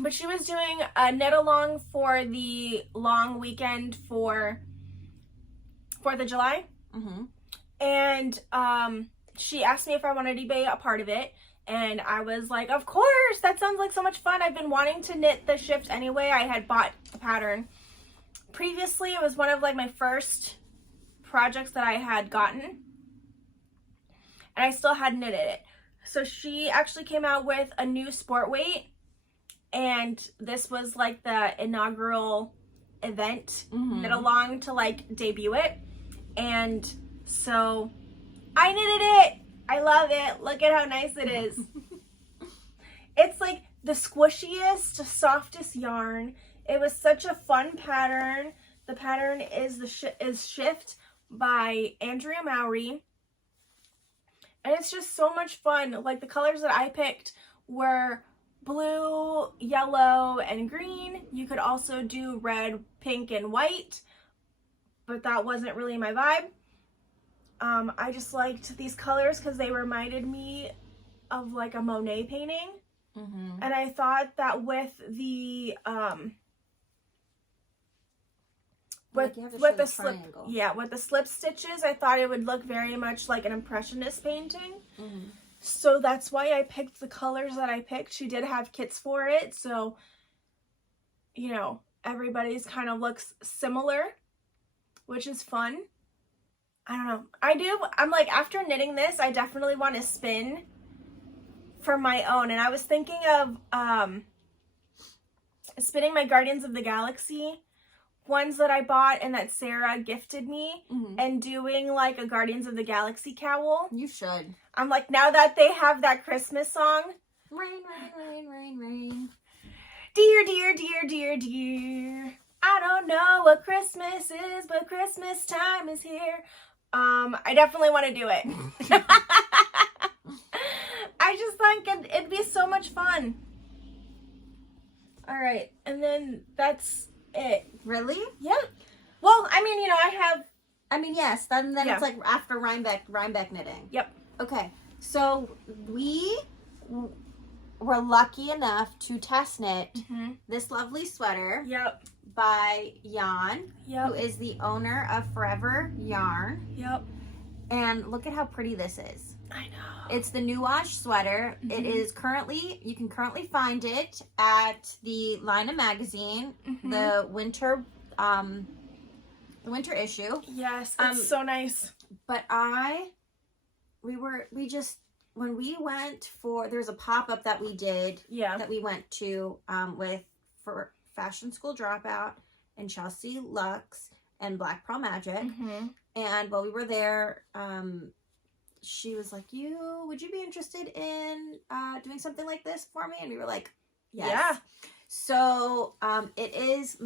But she was doing a knit along for the long weekend for 4th of July. And she asked me if I wanted to be a part of it. And I was like, of course, that sounds like so much fun. I've been wanting to knit the shift anyway. I had bought a pattern. Previously, it was one of like my first projects that I had gotten. And I still hadn't knitted it. So she actually came out with a new sport weight. And this was like the inaugural event, knit along to like debut it. And so I knitted it. I love it. Look at how nice it is. It's like the squishiest, softest yarn. It was such a fun pattern. The pattern is Shift by Andrea Mowry. And it's just so much fun. Like the colors that I picked were blue, yellow, and green. You could also do red, pink, and white, but that wasn't really my vibe. I just liked these colors because they reminded me of like a Monet painting. And I thought that with the with the slip stitches, I thought it would look very much like an impressionist painting. So that's why I picked the colors that I picked. She did have kits for it, so you know, everybody's kind of looks similar, which is fun. I don't know. I'm like, after knitting this, I definitely want to spin for my own. And I was thinking of spinning my Guardians of the Galaxy ones that I bought and that Sarah gifted me, and doing like a Guardians of the Galaxy cowl. You should. I'm like, now that they have that Christmas song. Rain, rain, rain, rain, rain. Dear, dear, dear, dear, dear. I don't know what Christmas is, but Christmas time is here. I definitely want to do it. I just think it'd be so much fun. All right, and then that's it. Really? Yeah. Well, I mean, you know, yes. Then it's like after Rhinebeck knitting. Yep. Okay, so we were lucky enough to test knit this lovely sweater. Yep. By Yan, who is the owner of Forever Yarn. Yep. And look at how pretty this is. I know. It's the Nuage sweater. It is you can currently find it at the Lina magazine, the winter issue. Yes, it's so nice. But when we went there's a pop-up that we did, that we went to for Fashion School Dropout and Chelsea Luxe and Black Pearl Magic. And while we were there, she was like, would you be interested in doing something like this for me? And we were like, yes. Yeah. So it is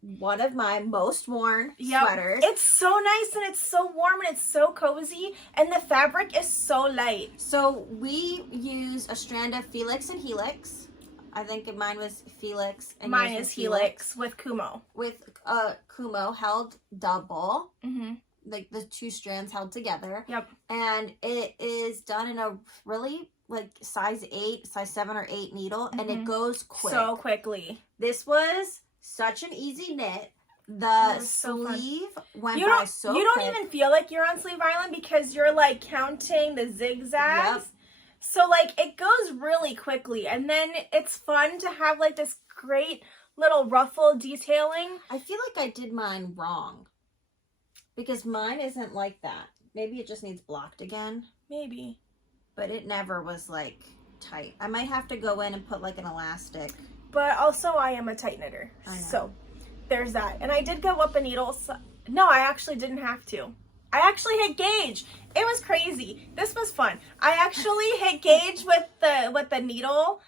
one of my most worn sweaters. It's so nice and it's so warm and it's so cozy and the fabric is so light. So we use a strand of Felix and Helix. I think mine was Felix. And mine is Helix with Cumo. With Cumo held double. Like the two strands held together. Yep. And it is done in a really like size 7 or 8 needle. And it goes quick. So quickly. This was such an easy knit. The sleeve went by so quick. You don't even feel like you're on Sleeve Island because you're like counting the zigzags. Yep. So, like, it goes really quickly. And then it's fun to have, like, this great little ruffle detailing. I feel like I did mine wrong. Because mine isn't like that. Maybe it just needs blocked again. Maybe. But it never was, like, tight. I might have to go in and put, like, an elastic. But also, I am a tight knitter. I know. So, there's that. And I did go up a needle. No, I actually didn't have to. I actually hit gauge. It was crazy. This was fun. I actually hit gauge with the needle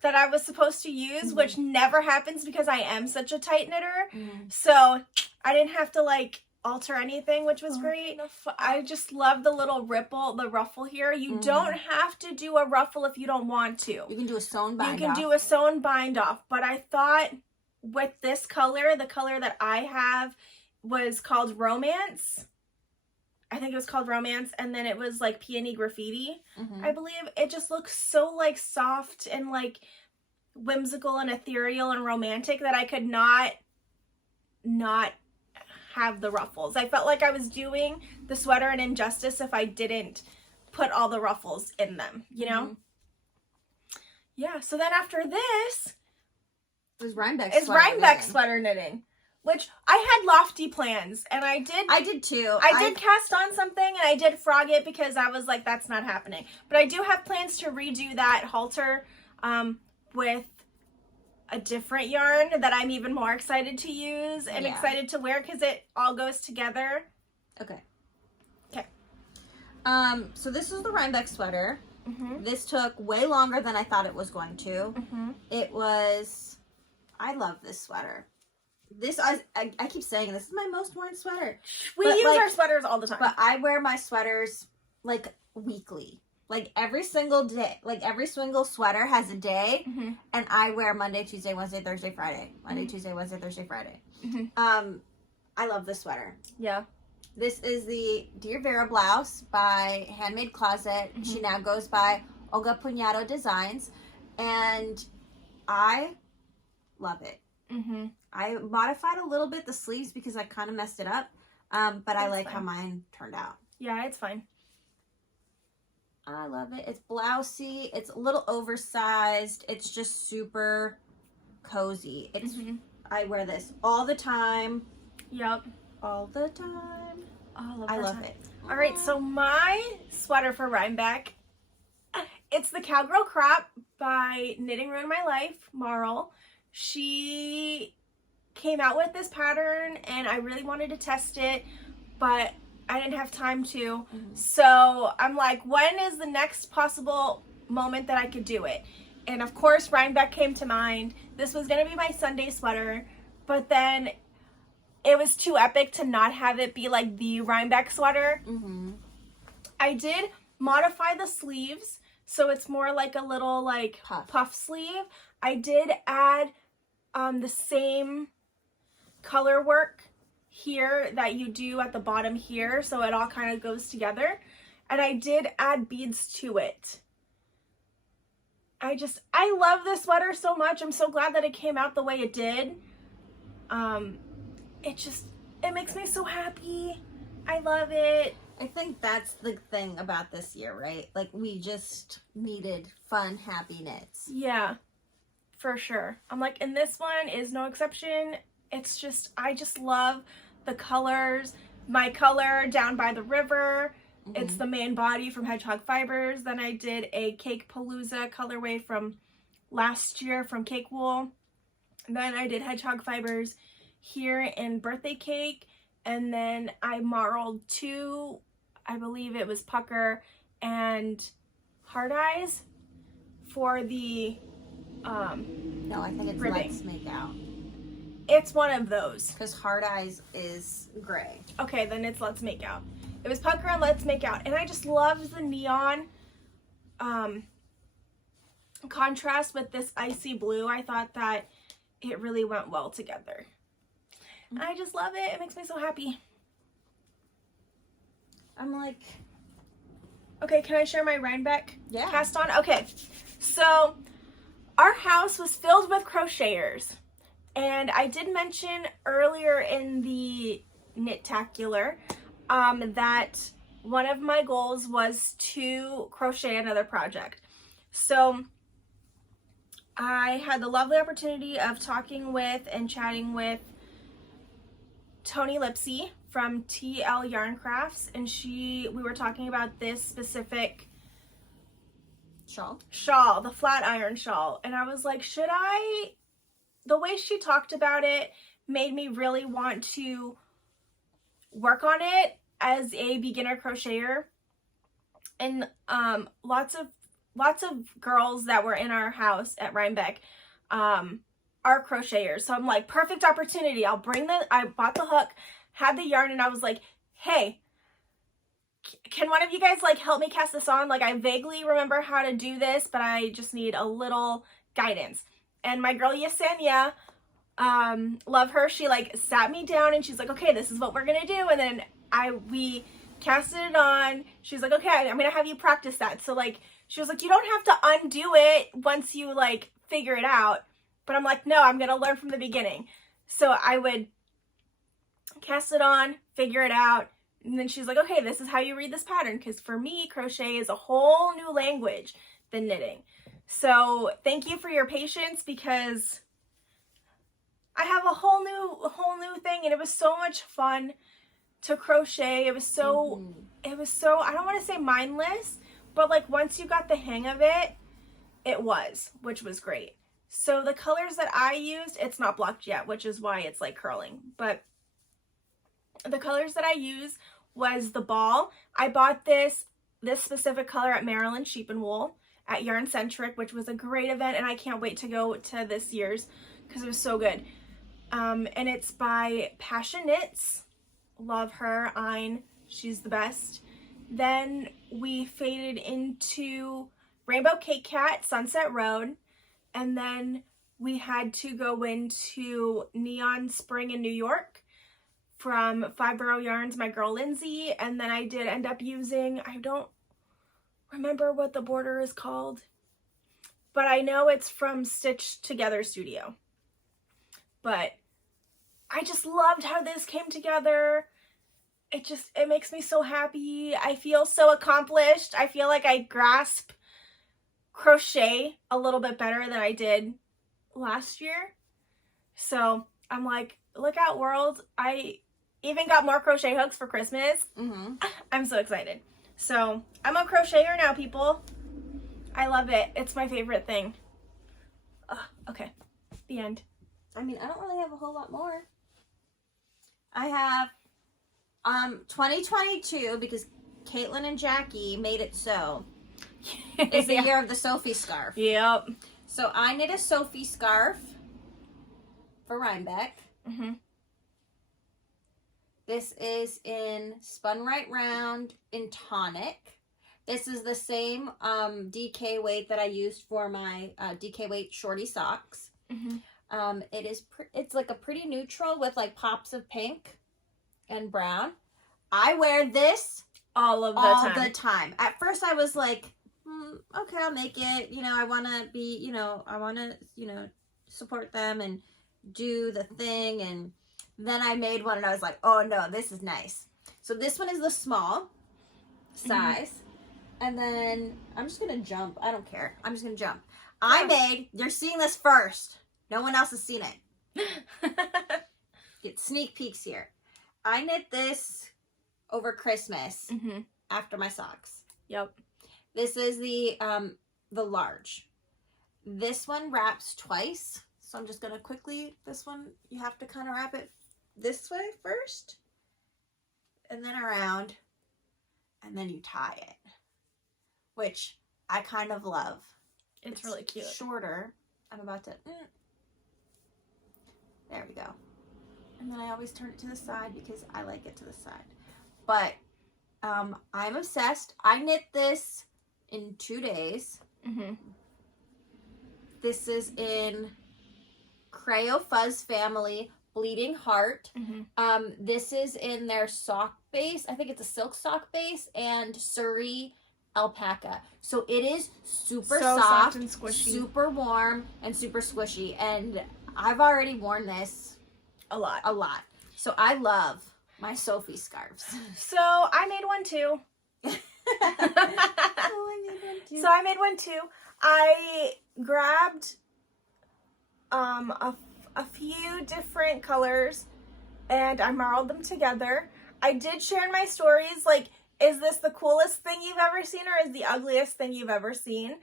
that I was supposed to use, which never happens because I am such a tight knitter. So I didn't have to like alter anything, which was great. I just love the little ripple, the ruffle here. You don't have to do a ruffle if you don't want to. You can do a sewn bind off. You can do a sewn bind off. But I thought with this color, the color that I have was called Romance. I think it was called Romance, and then it was like Peony Graffiti, I believe. It just looks so like soft and like whimsical and ethereal and romantic that I could not have the ruffles. I felt like I was doing the sweater an injustice if I didn't put all the ruffles in them, you know? Yeah, so then after this is Rhinebeck sweater knitting. Which I had lofty plans, and I did too. I did cast on something, and I did frog it because I was like, that's not happening. But I do have plans to redo that halter with a different yarn that I'm even more excited to use and excited to wear because it all goes together. Okay. Okay. So this is the Rhinebeck sweater. This took way longer than I thought it was going to. It was, I love this sweater. This, I keep saying, this is my most worn sweater. We use our sweaters all the time. But I wear my sweaters, like, weekly. Like, every single day. Like, every single sweater has a day. And I wear Monday, Tuesday, Wednesday, Thursday, Friday. Monday, Tuesday, Wednesday, Thursday, Friday. I love this sweater. Yeah. This is the Dear Vera blouse by Handmade Closet. She now goes by Olga Puñado Designs. And I love it. I modified a little bit the sleeves because I kind of messed it up, but I like how mine turned out. Yeah, it's fine. I love it. It's blousey. It's a little oversized. It's just super cozy. It's I wear this all the time. Yep. All the time. I love it. All right, so my sweater for Rhinebeck, it's the Cowgirl Crop by Knitting Ruined My Life, Marl. She came out with this pattern and I really wanted to test it, but I didn't have time to. So I'm like, when is the next possible moment that I could do it? And of course, Rhinebeck came to mind. This was going to be my Sunday sweater, but then it was too epic to not have it be like the Rhinebeck sweater. I did modify the sleeves, so it's more like a little like puff sleeve. I did add the same color work here that you do at the bottom here, so it all kind of goes together. And I did add beads to it. I love this sweater so much. I'm so glad that it came out the way it did. It makes me so happy. I love it. I think that's the thing about this year, right? Like, we just needed fun, happy knits. Yeah, for sure. I'm like, and this one is no exception. It's just, I just love the colors. My color down by the river. It's the main body from Hedgehog Fibers. Then I did a Cake Palooza colorway from last year from Cake Wool. Then I did Hedgehog Fibers here in Birthday Cake. And then I marled two, I believe it was Pucker and Hard Eyes for the no, I think it's ribbing. Let's Make Out. It's one of those. Because Hard Eyes is gray. Okay, then it's Let's Make Out. It was Pucker and Let's Make Out. And I just love the neon contrast with this icy blue. I thought that it really went well together. And I just love it. It makes me so happy. I'm like... Okay, can I share my Rhinebeck cast on? Okay, so our house was filled with crocheters. And I did mention earlier in the knit-macular that one of my goals was to crochet another project. So I had the lovely opportunity of talking with and chatting with Tony Lipsy from TL Yarn Crafts, and we were talking about this specific shawl, the flat iron shawl, and I was like, the way she talked about it made me really want to work on it as a beginner crocheter, and lots of girls that were in our house at Rhinebeck are crocheters. So I'm like, perfect opportunity. I bought the hook, had the yarn, and I was like, hey, can one of you guys like help me cast this on? Like, I vaguely remember how to do this, but I just need a little guidance. And my girl Yesenia, love her, she like sat me down and she's like, okay, this is what we're gonna do. And then we casted it on. She's like, okay, I'm gonna have you practice that. So like, she was like, you don't have to undo it once you like figure it out. But I'm like, no, I'm gonna learn from the beginning. So I would cast it on, figure it out, and then she's like, okay, this is how you read this pattern. Because for me, crochet is a whole new language than knitting. So thank you for your patience, because I have a whole new thing, and it was so much fun to crochet. It was so, I don't want to say mindless, but like once you got the hang of it, which was great. So the colors that I used, it's not blocked yet, which is why it's like curling, but the colors that I used was the ball. I bought this specific color at Maryland Sheep and Wool at Yarn Centric, which was a great event, and I can't wait to go to this year's because it was so good. And it's by Passion Knits. Love her, Ein. She's the best. Then we faded into Rainbow Cake Cat, Sunset Road. And then we had to go into Neon Spring in New York from Five Borough Yarns, my girl Lindsay. And then I did end up using, I don't remember what the border is called, but I know it's from Stitch Together Studio. But I just loved how this came together. It makes me so happy. I feel so accomplished. I feel like I grasp crochet a little bit better than I did last year. So I'm like, look out world. I even got more crochet hooks for Christmas. I'm so excited. So I'm a crocheter now, people. I love it. It's my favorite thing. Okay, the end. I mean, I don't really have a whole lot more. I have 2022, because Caitlin and Jackie made it so. It's the year of the Sophie scarf. Yep. So I knit a Sophie scarf for Rhinebeck. This is in Spun Right Round in Tonic. This is the same DK weight that I used for my DK weight shorty socks. It's like a pretty neutral with like pops of pink and brown. I wear this all the time. At first I was like, okay, I'll make it. You know, I want to be, I want to, support them and do the thing. And then I made one and I was like, oh no, this is nice. So this one is the small size. And then I'm just going to jump. I don't care. I'm just going to jump. You're seeing this first. No one else has seen it. Get sneak peeks here. I knit this over Christmas after my socks. Yep. This is the large. This one wraps twice. So I'm just going to quickly, this one, you have to kind of wrap it this way first. And then around. And then you tie it. Which I kind of love. It's really cute. Shorter. I'm about to... There we go. And then I always turn it to the side because I like it to the side. But I'm obsessed. I knit this in 2 days. This is in Creo Fuzz family, Bleeding Heart. This is in their sock base. I think it's a silk sock base and Surrey alpaca. So it is super soft and squishy, super warm and super squishy. And I've already worn this a lot. So I love my Sophie scarves. So I made one too. I made one too. I grabbed a few different colors and I marled them together. I did share in my stories, like, is this the coolest thing you've ever seen or is the ugliest thing you've ever seen?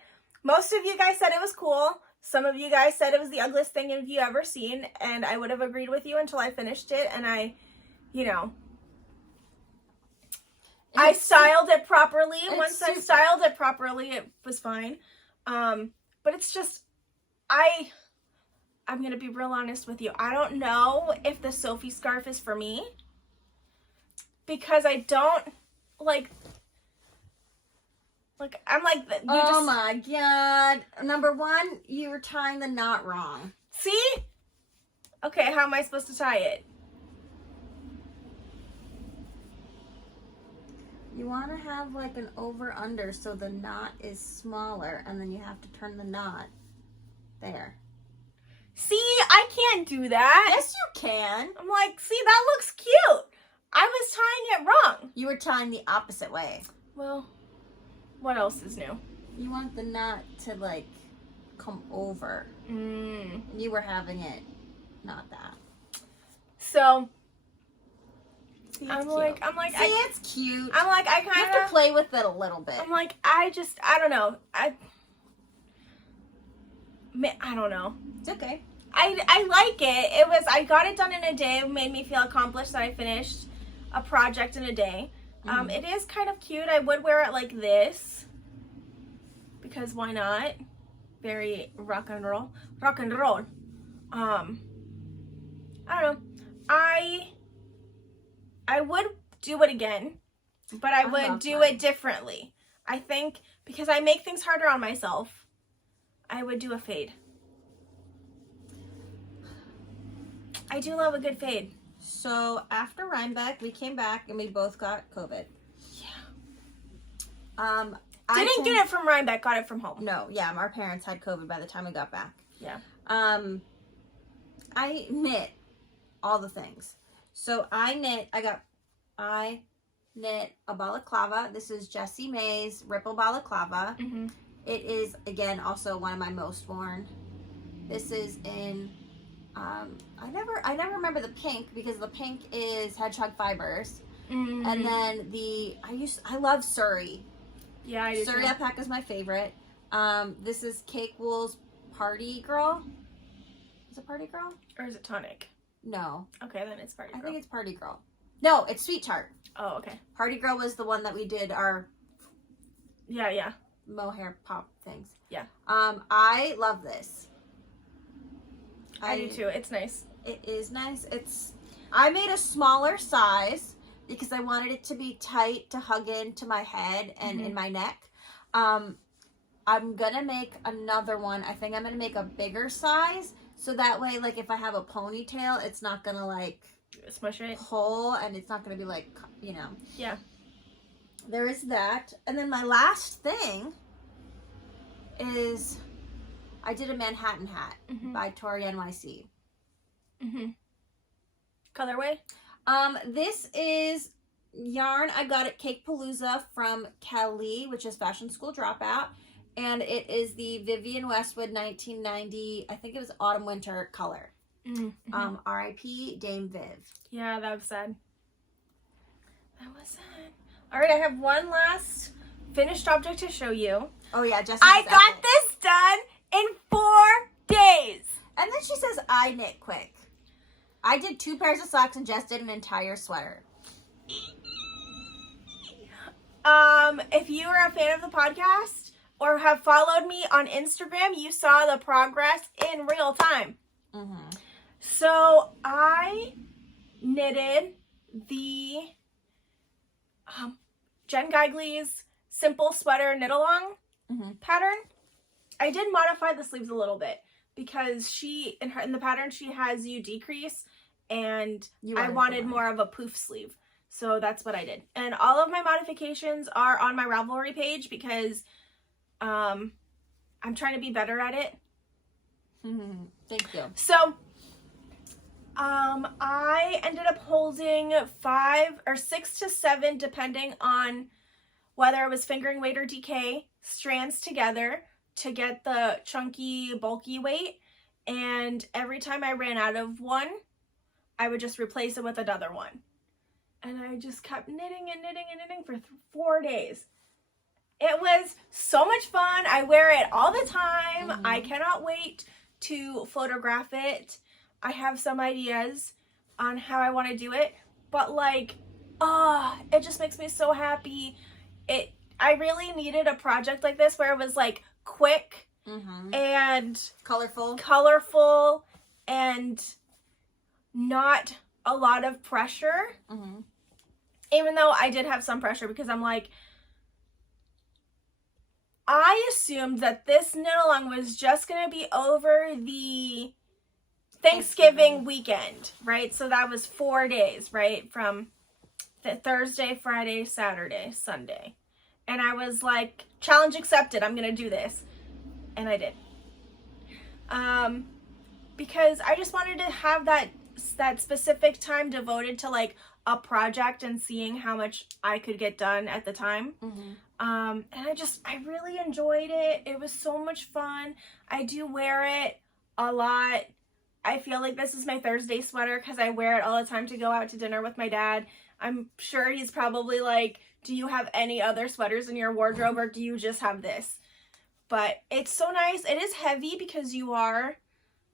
Most of you guys said it was cool. Some of you guys said it was the ugliest thing you've ever seen, and I would have agreed with you until I finished it, and I I styled it properly. Once I super. styled it properly, it was fine. But it's just, I'm going to be real honest with you. I don't know if the Sophie scarf is for me. Because I don't, I'm like, my God. Number one, you were tying the knot wrong. See? Okay, how am I supposed to tie it? You want to have like an over-under so the knot is smaller, and then you have to turn the knot there. See, I can't do that. Yes, you can. I'm like, see, that looks cute. I was tying it wrong. You were tying the opposite way. Well, what else is new? You want the knot to like come over. You were having it not that. So See, I'm like, See, it's cute. I'm like, I You kind have to play with it a little bit. I'm like, I don't know. I don't know. It's okay. I like it. I got it done in a day. It made me feel accomplished that I finished a project in a day. It is kind of cute. I would wear it like this. Because why not? Very rock and roll. Rock and roll. I don't know. I would do it again. But I would do it differently. I think because I make things harder on myself, I would do a fade. I do love a good fade. So after Rhinebeck, we came back and we both got COVID. Yeah. Didn't get it from Rhinebeck, got it from home. No, yeah, our parents had COVID by the time we got back. Yeah. I knit all the things. So I knit a balaclava. This is Jessie May's Ripple Balaclava. Mm-hmm. It is, again, also one of my most worn. This is in, I never remember the pink because the pink is hedgehog fibers. Mm-hmm. And then I love Surrey. Yeah, I do Surrey too. alpaca is my favorite. This is Cake Wool's Party Girl. Is it Party Girl? Or is it Tonic? No. Okay, then it's Party Girl. I think it's Party Girl. No, it's Sweet Tart. Oh, okay. Party Girl was the one that we did our Yeah. mohair pop things. Yeah. I love this. I do too. It's nice. It is nice. I made a smaller size because I wanted it to be tight to hug into my head and in my neck. I'm gonna make another one. I think I'm gonna make a bigger size so that way, like, if I have a ponytail, it's not gonna like smush it, pull, and it's not gonna be like, you know. Yeah. There is that, and then my last thing is I did a Manhattan hat by Tori NYC. Colorway? This is yarn I got at Cake Palooza from Kelly, which is Fashion School Dropout. And it is the Vivienne Westwood 1990, I think it was autumn winter color. R.I.P. Dame Viv. Yeah, that was sad. That was sad. All right, I have one last finished object to show you. Oh yeah, Jessie. I got this done in 4 days. And then she says, I knit quick. I did 2 pairs of socks and Jess did an entire sweater. If you are a fan of the podcast or have followed me on Instagram, you saw the progress in real time. So I knitted the Jen Geigley's simple sweater knit along pattern. I did modify the sleeves a little bit because she in the pattern she has you decrease, and I wanted more of a poof sleeve. So that's what I did. And all of my modifications are on my Ravelry page because I'm trying to be better at it. Thank you. So I ended up holding 5 or 6 to 7, depending on whether it was fingering weight or DK, strands together to get the chunky, bulky weight. And every time I ran out of one, I would just replace it with another one. And I just kept knitting and knitting and knitting for 4 days. It was so much fun. I wear it all the time. I cannot wait to photograph it. I have some ideas on how I want to do it. But like, it just makes me so happy. I really needed a project like this where it was like quick and colorful and not a lot of pressure. Even though I did have some pressure because I'm like, I assumed that this knit along was just going to be over the Thanksgiving weekend, right? So that was 4 days, right? From the Thursday, Friday, Saturday, Sunday. And I was like, challenge accepted. I'm going to do this. And I did. Because I just wanted to have that specific time devoted to like a project and seeing how much I could get done at the time. And I really enjoyed it. It was so much fun. I do wear it a lot. I feel like this is my Thursday sweater because I wear it all the time to go out to dinner with my dad. I'm sure he's probably like, do you have any other sweaters in your wardrobe or do you just have this? But it's so nice. It is heavy because you are,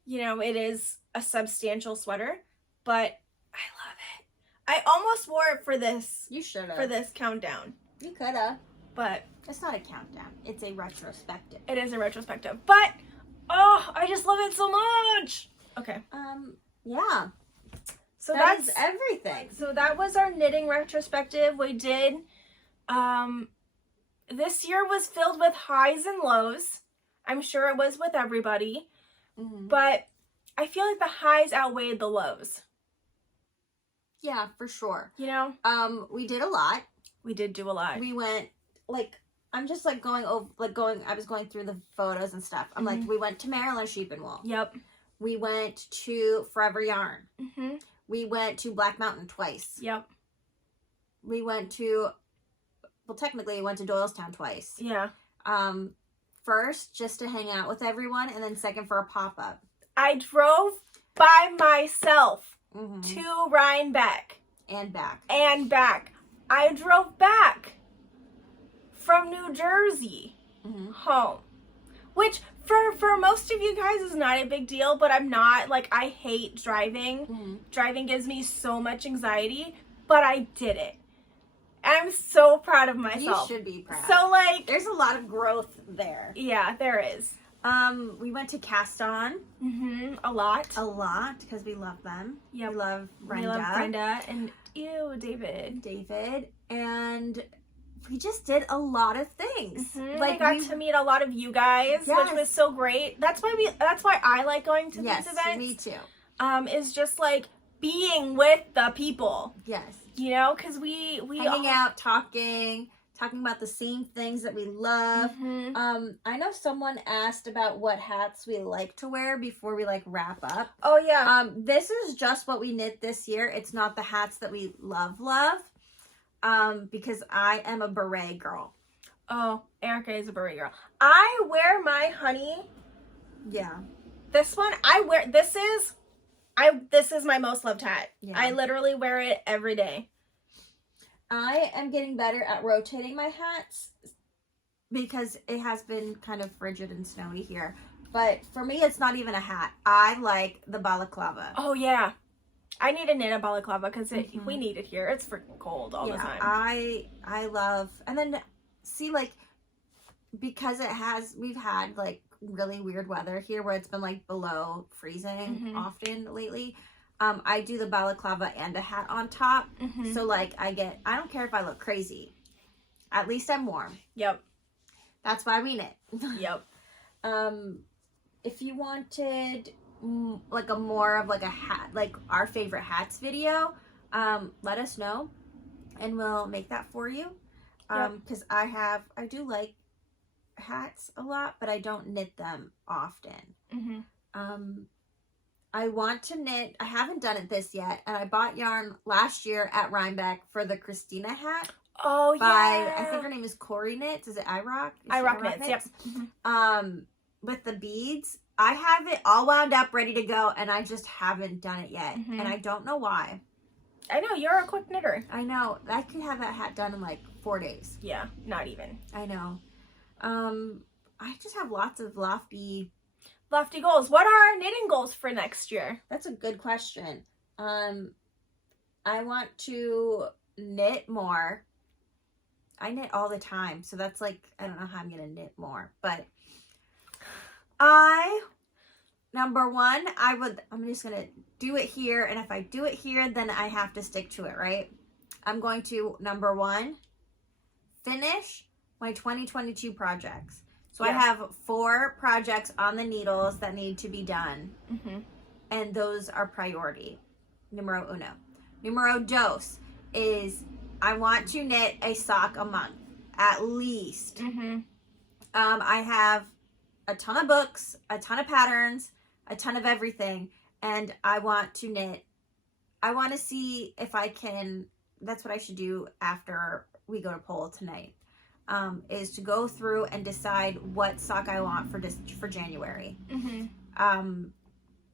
it is a substantial sweater, but I love it. I almost wore it for this. You should have. For this countdown. You could have. But it's not a countdown. It's a retrospective. It is a retrospective. But, I just love it so much. Okay. Yeah. So that's everything. So that was our knitting retrospective. We did, this year was filled with highs and lows. I'm sure it was with everybody. But I feel like the highs outweighed the lows. Yeah, for sure. We did a lot. We did do a lot. We went, I'm just I was going through the photos and stuff. I'm like, we went to Maryland Sheep and Wool. Yep. We went to Forever Yarn. We went to Black Mountain twice. Yep. We went to, technically we went to Doylestown twice. Yeah. First, just to hang out with everyone, and then second for a pop-up. I drove by myself to Rhinebeck. And back. I drove back from New Jersey home. Which, for most of you guys, is not a big deal, but I'm not. I hate driving. Driving gives me so much anxiety, but I did it. And I'm so proud of myself. You should be proud. So, there's a lot of growth there. Yeah, there is. We went to Cast On. A lot. Because we love them. Yep. We love Brenda. We love Brenda and, David. And we just did a lot of things. We got to meet a lot of you guys, which was so great. That's why I like going to these events. Me too. Is just being with the people. Yes. Because we hanging out, talking about the same things that we love. I know someone asked about what hats we like to wear before we wrap up. Oh yeah. This is just what we knit this year. It's not the hats that we love. Because I am a beret girl. Oh, Erica is a beret girl. I wear my honey. Yeah. This one, this is my most loved hat. Yeah. I literally wear it every day. I am getting better at rotating my hats because it has been kind of frigid and snowy here. But for me, it's not even a hat. I like the balaclava. Oh, yeah. I need to knit a balaclava because we need it here. It's freaking cold all the time. I love, and then see because we've had really weird weather here where it's been below freezing often lately. I do the balaclava and a hat on top. So I don't care if I look crazy. At least I'm warm. Yep. That's why we knit. Yep. If you wanted a more of a hat, our favorite hats video, let us know and we'll make that for you. Because I do like hats a lot, but I don't knit them often. I want to knit, I haven't done it this yet, and I bought yarn last year at Rhinebeck for the Christina hat. Oh, yeah. I think her name is Corey Knits. Is it IROC? IROC Knits, yep. With the beads. I have it all wound up, ready to go, and I just haven't done it yet. And I don't know why. I know, you're a quick knitter. I know. I could have that hat done in 4 days. Yeah, not even. I know. I just have lots of lofty goals. What are our knitting goals for next year? That's a good question. I want to knit more. I knit all the time, so that's like, I don't know how I'm gonna knit more, but number one, I'm just gonna do it here, and if I do it here, then I have to stick to it, right? I'm going to, number one, finish my 2022 projects. So I have 4 projects on the needles that need to be done, and those are priority. Numero uno. Numero dos is I want to knit a sock a month, at least. I have a ton of books, a ton of patterns, a ton of everything, and I want to knit. I want to see if I can, that's what I should do after we go to poll tonight, is to go through and decide what sock I want for January.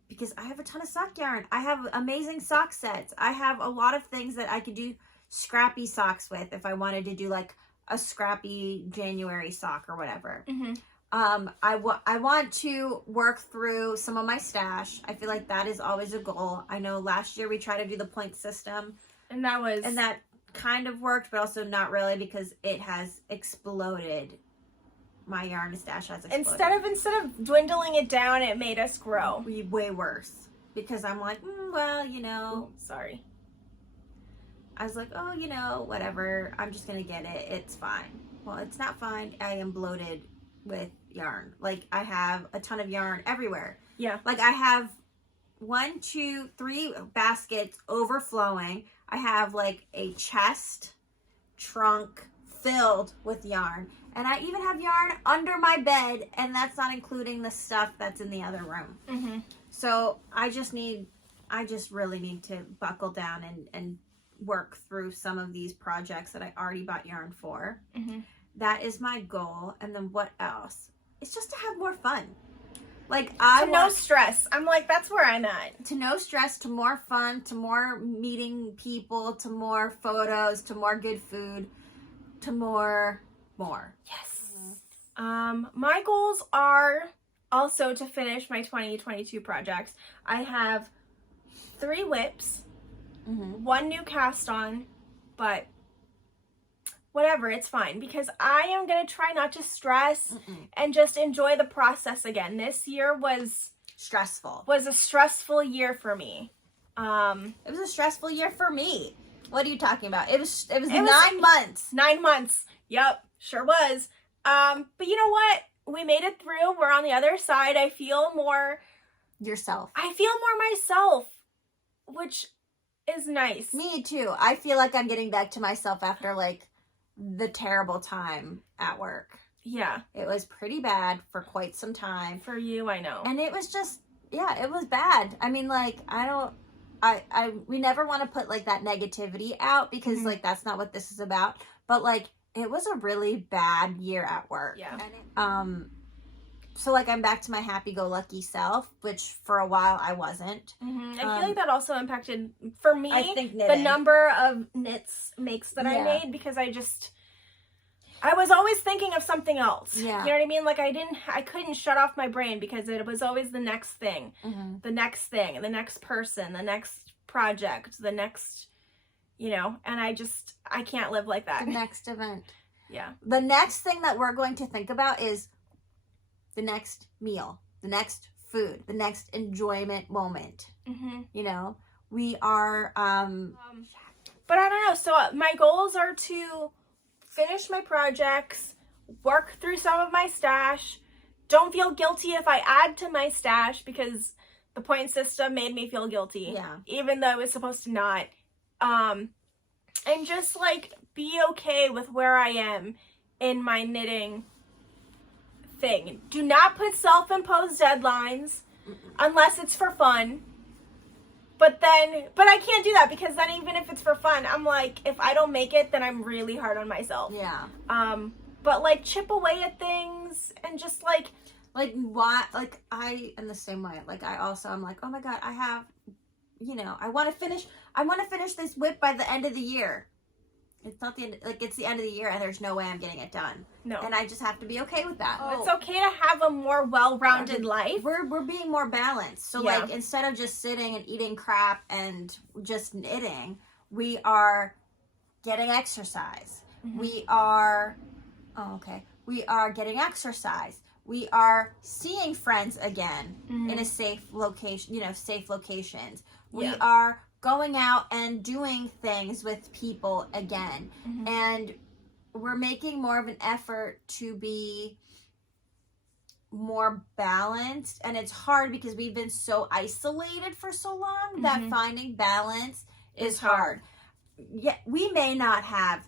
Because I have a ton of sock yarn. I have amazing sock sets. I have a lot of things that I could do scrappy socks with if I wanted to do like a scrappy January sock or whatever. I want to work through some of my stash. I feel like that is always a goal. I know last year we tried to do the point system, and that kind of worked, but also not really because it has exploded. My yarn stash has exploded. Instead of dwindling it down, it made us grow. Way worse, because I'm like, well, you know. Sorry. I was like, oh, you know, whatever. I'm just gonna get it. It's fine. Well, it's not fine. I am bloated with yarn. Like, I have a ton of yarn everywhere. Yeah. Like, I have 1, 2, 3 baskets overflowing. I have like a chest trunk filled with yarn. And I even have yarn under my bed, and that's not including the stuff that's in the other room. So I just really need to buckle down and work through some of these projects that I already bought yarn for. That is my goal. And then what else? It's just to have more fun. Like, no stress. I'm like, that's where I'm at. To no stress, to more fun, to more meeting people, to more photos, to more good food, to more. Yes. My goals are also to finish my 2022 projects. I have 3 whips, 1 new cast on, but whatever, it's fine, because I am going to try not to stress and just enjoy the process again. This year was a stressful year for me. It was a stressful year for me. What are you talking about? It was 9 months. 9 months. Yep, sure was. But you know what? We made it through. We're on the other side. I feel more yourself. I feel more myself, which is nice. Me too. I feel like I'm getting back to myself after like the terrible time at work. Yeah. It was pretty bad for quite some time. For you, I know. And it was just, yeah, it was bad. I mean, like, we never want to put like that negativity out because like that's not what this is about. But like, it was a really bad year at work. Yeah. And so like I'm back to my happy-go-lucky self, which for a while I wasn't. I feel like that also impacted, for me, I think the number of makes that I made, because I was always thinking of something else. Yeah. You know what I mean? Like I couldn't shut off my brain because it was always the next thing, the next thing, the next person, the next project, the next, you know, and I can't live like that. The next event. Yeah. The next thing that we're going to think about is the next meal, the next food, the next enjoyment moment. You know, we are, but I don't know. So my goals are to finish my projects, work through some of my stash. Don't feel guilty if I add to my stash, because the point system made me feel guilty. Yeah. Even though it was supposed to not. And just like be okay with where I am in my knitting thing. Do not put self-imposed deadlines unless it's for fun. But I can't do that, because then even if it's for fun, I'm like, if I don't make it, then I'm really hard on myself. Yeah. But like chip away at things and just like why, like I am the same way. Like I'm like, oh my God, I have, you know, I want to finish this whip by the end of the year. It's not the end, like it's the end of the year and there's no way I'm getting it done. No. And I just have to be okay with that. It's okay to have a more well-rounded life. We're being more balanced. So like instead of just sitting and eating crap and just knitting, we are getting exercise. We are, we are getting exercise. We are seeing friends again in a safe location, safe locations. We are going out and doing things with people again. And we're making more of an effort to be more balanced. And it's hard because we've been so isolated for so long that finding balance is hard. Yeah, we may not have,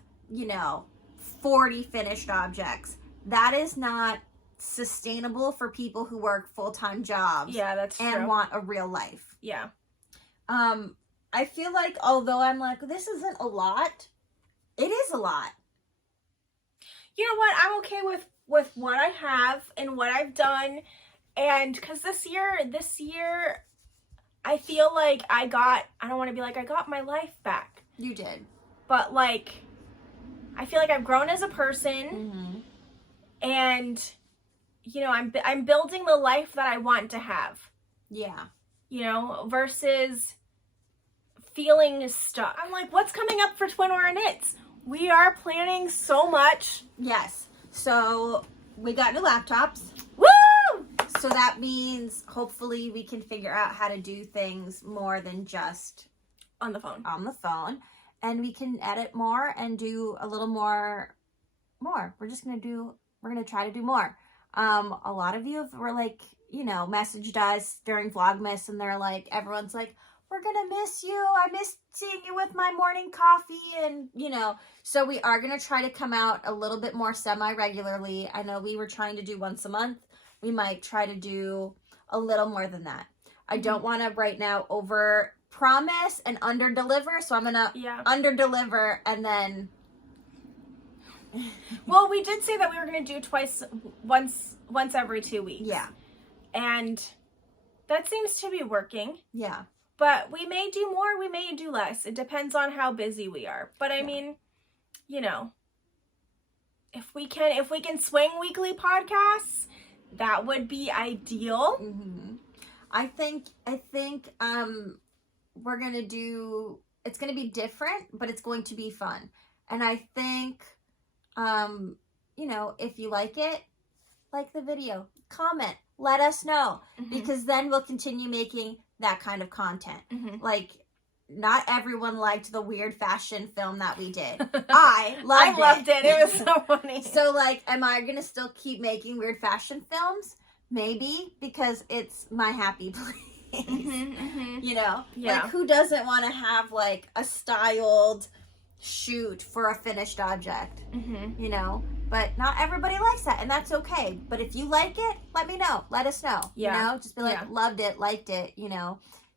40 finished objects. That is not sustainable for people who work full-time jobs. Yeah, that's true. And want a real life. Yeah. I feel like although I'm like, this isn't a lot, it is a lot. You know what? I'm okay with what I have and what I've done. And because this year, I feel like I don't want to be like, I got my life back. You did. But like, I feel like I've grown as a person. And, I'm building the life that I want to have. Yeah. Versus feeling stuck. I'm like, what's coming up for Twin Aura Knits? We are planning so much. Yes. So we got new laptops. Woo! So that means hopefully we can figure out how to do things more than just on the phone. And we can edit more and do a little more. We're going to try to do more. A lot of you were like, messaged us during Vlogmas and they're like, everyone's like, we're going to miss you. I miss seeing you with my morning coffee. And, so we are going to try to come out a little bit more semi-regularly. I know we were trying to do once a month. We might try to do a little more than that. I don't want to right now over promise and under deliver. So I'm going to under deliver and then. Well, we did say that we were going to do once every 2 weeks. Yeah. And that seems to be working. Yeah. But we may do more, we may do less. It depends on how busy we are. But I mean, if we can swing weekly podcasts, that would be ideal. I think we're going to do, it's going to be different, but it's going to be fun. And I think, if you like it, like the video, comment, let us know, because then we'll continue making that kind of content. Like, not everyone liked the weird fashion film that we did. I loved it. It was so funny. So, like, am I going to still keep making weird fashion films? Maybe, because it's my happy place. Yeah. Like, who doesn't want to have, like, a styled shoot for a finished object? But not everybody likes that, and that's okay. But if you like it, let me know. Let us know. Just be like, loved it, liked it.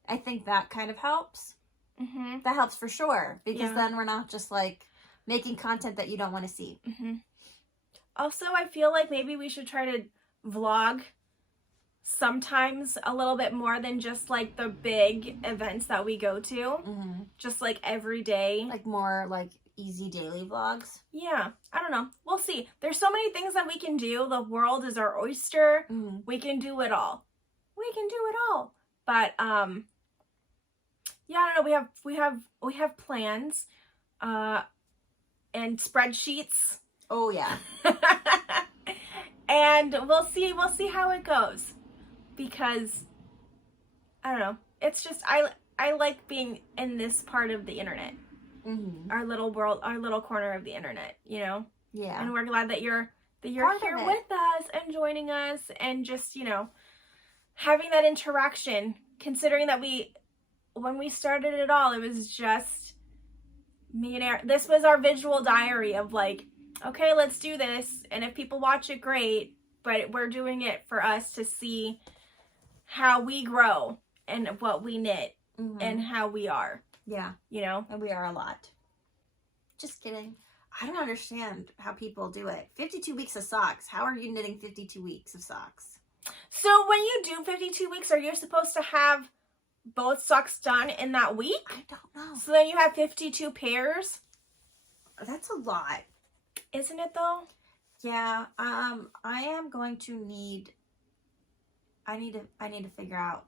I think that kind of helps. That helps for sure, because then we're not just like making content that you don't want to see. Also, I feel like maybe we should try to vlog sometimes a little bit more than just like the big events that we go to. Just like every day, like more like easy daily vlogs. Yeah, I don't know, we'll see. There's so many things that we can do. The world is our oyster. We can do it all. But yeah, I don't know, we have plans and spreadsheets. Oh yeah. And we'll see how it goes, because I don't know, it's just I like being in this part of the internet. Our little world, our little corner of the internet, Yeah. And we're glad that you're here with us and joining us and just, having that interaction, considering that when we started it all, it was just me and Eric. This was our visual diary of like, okay, let's do this. And if people watch it, great. But we're doing it for us to see how we grow and what we knit and how we are. Yeah. And we are a lot. Just kidding. I don't understand how people do it. 52 weeks of socks. How are you knitting 52 weeks of socks? So when you do 52 weeks, are you supposed to have both socks done in that week? I don't know. So then you have 52 pairs? That's a lot. Isn't it though? Yeah. I am going to need to figure out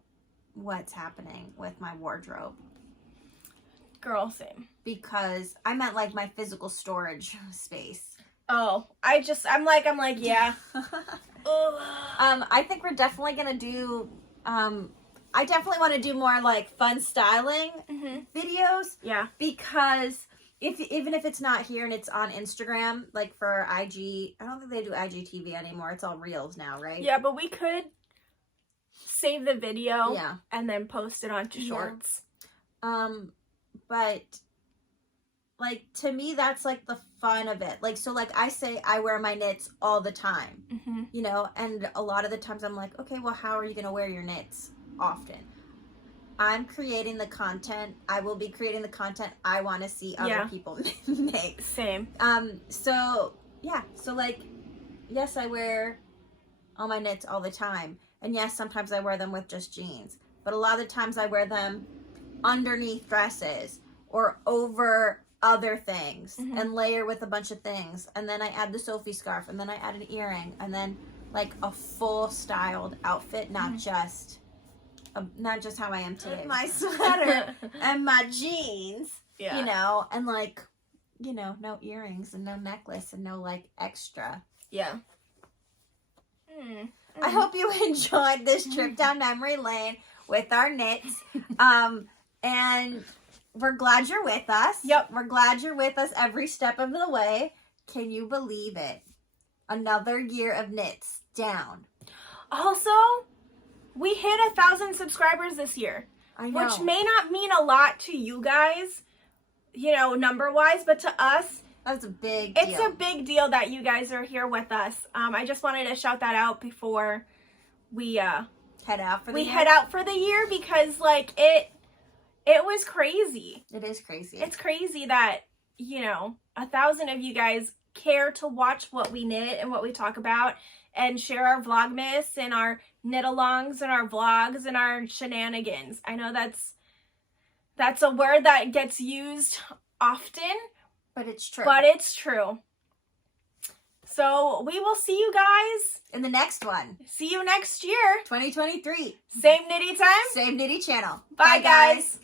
what's happening with my wardrobe. Girl, same. Because I meant like my physical storage space. Oh, I'm like, yeah. I think we're definitely gonna do, I definitely want to do more like fun styling videos. Yeah. Because even if it's not here and it's on Instagram, like for IG, I don't think they do IGTV anymore. It's all Reels now, right? Yeah, but we could save the video Yeah. and then post it onto shorts. But like to me that's like the fun of it. Like so like I say I wear my knits all the time. You know, and a lot of the times I'm like, okay, well how are you going to wear your knits often? I'm creating the content. I will be creating the content I want to see other people make. Same. So yeah, so like yes, I wear all my knits all the time. And yes, sometimes I wear them with just jeans. But a lot of the times I wear them underneath dresses or over other things and layer with a bunch of things. And then I add the Sophie scarf and then I add an earring and then like a full styled outfit, not just how I am today. My sweater and my jeans, you know, and like, you know, no earrings and no necklace and no like extra. Yeah. I hope you enjoyed this trip down memory lane with our knits. And we're glad you're with us. Yep. We're glad you're with us every step of the way. Can you believe it? Another year of knits down. Also, we hit 1,000 subscribers this year. I know. Which may not mean a lot to you guys, you know, number-wise, but to us, that's a big deal. It's a big deal that you guys are here with us. I just wanted to shout that out before we head out for the year. head out for the year because like it was crazy. It is crazy. It's crazy that, you know, 1,000 of you guys care to watch what we knit and what we talk about and share our vlogmas and our knit alongs and our vlogs and our shenanigans. I know that's a word that gets used often. But it's true. But it's true. So we will see you guys in the next one. See you next year. 2023. Same knitty time. Same knitty channel. Bye guys.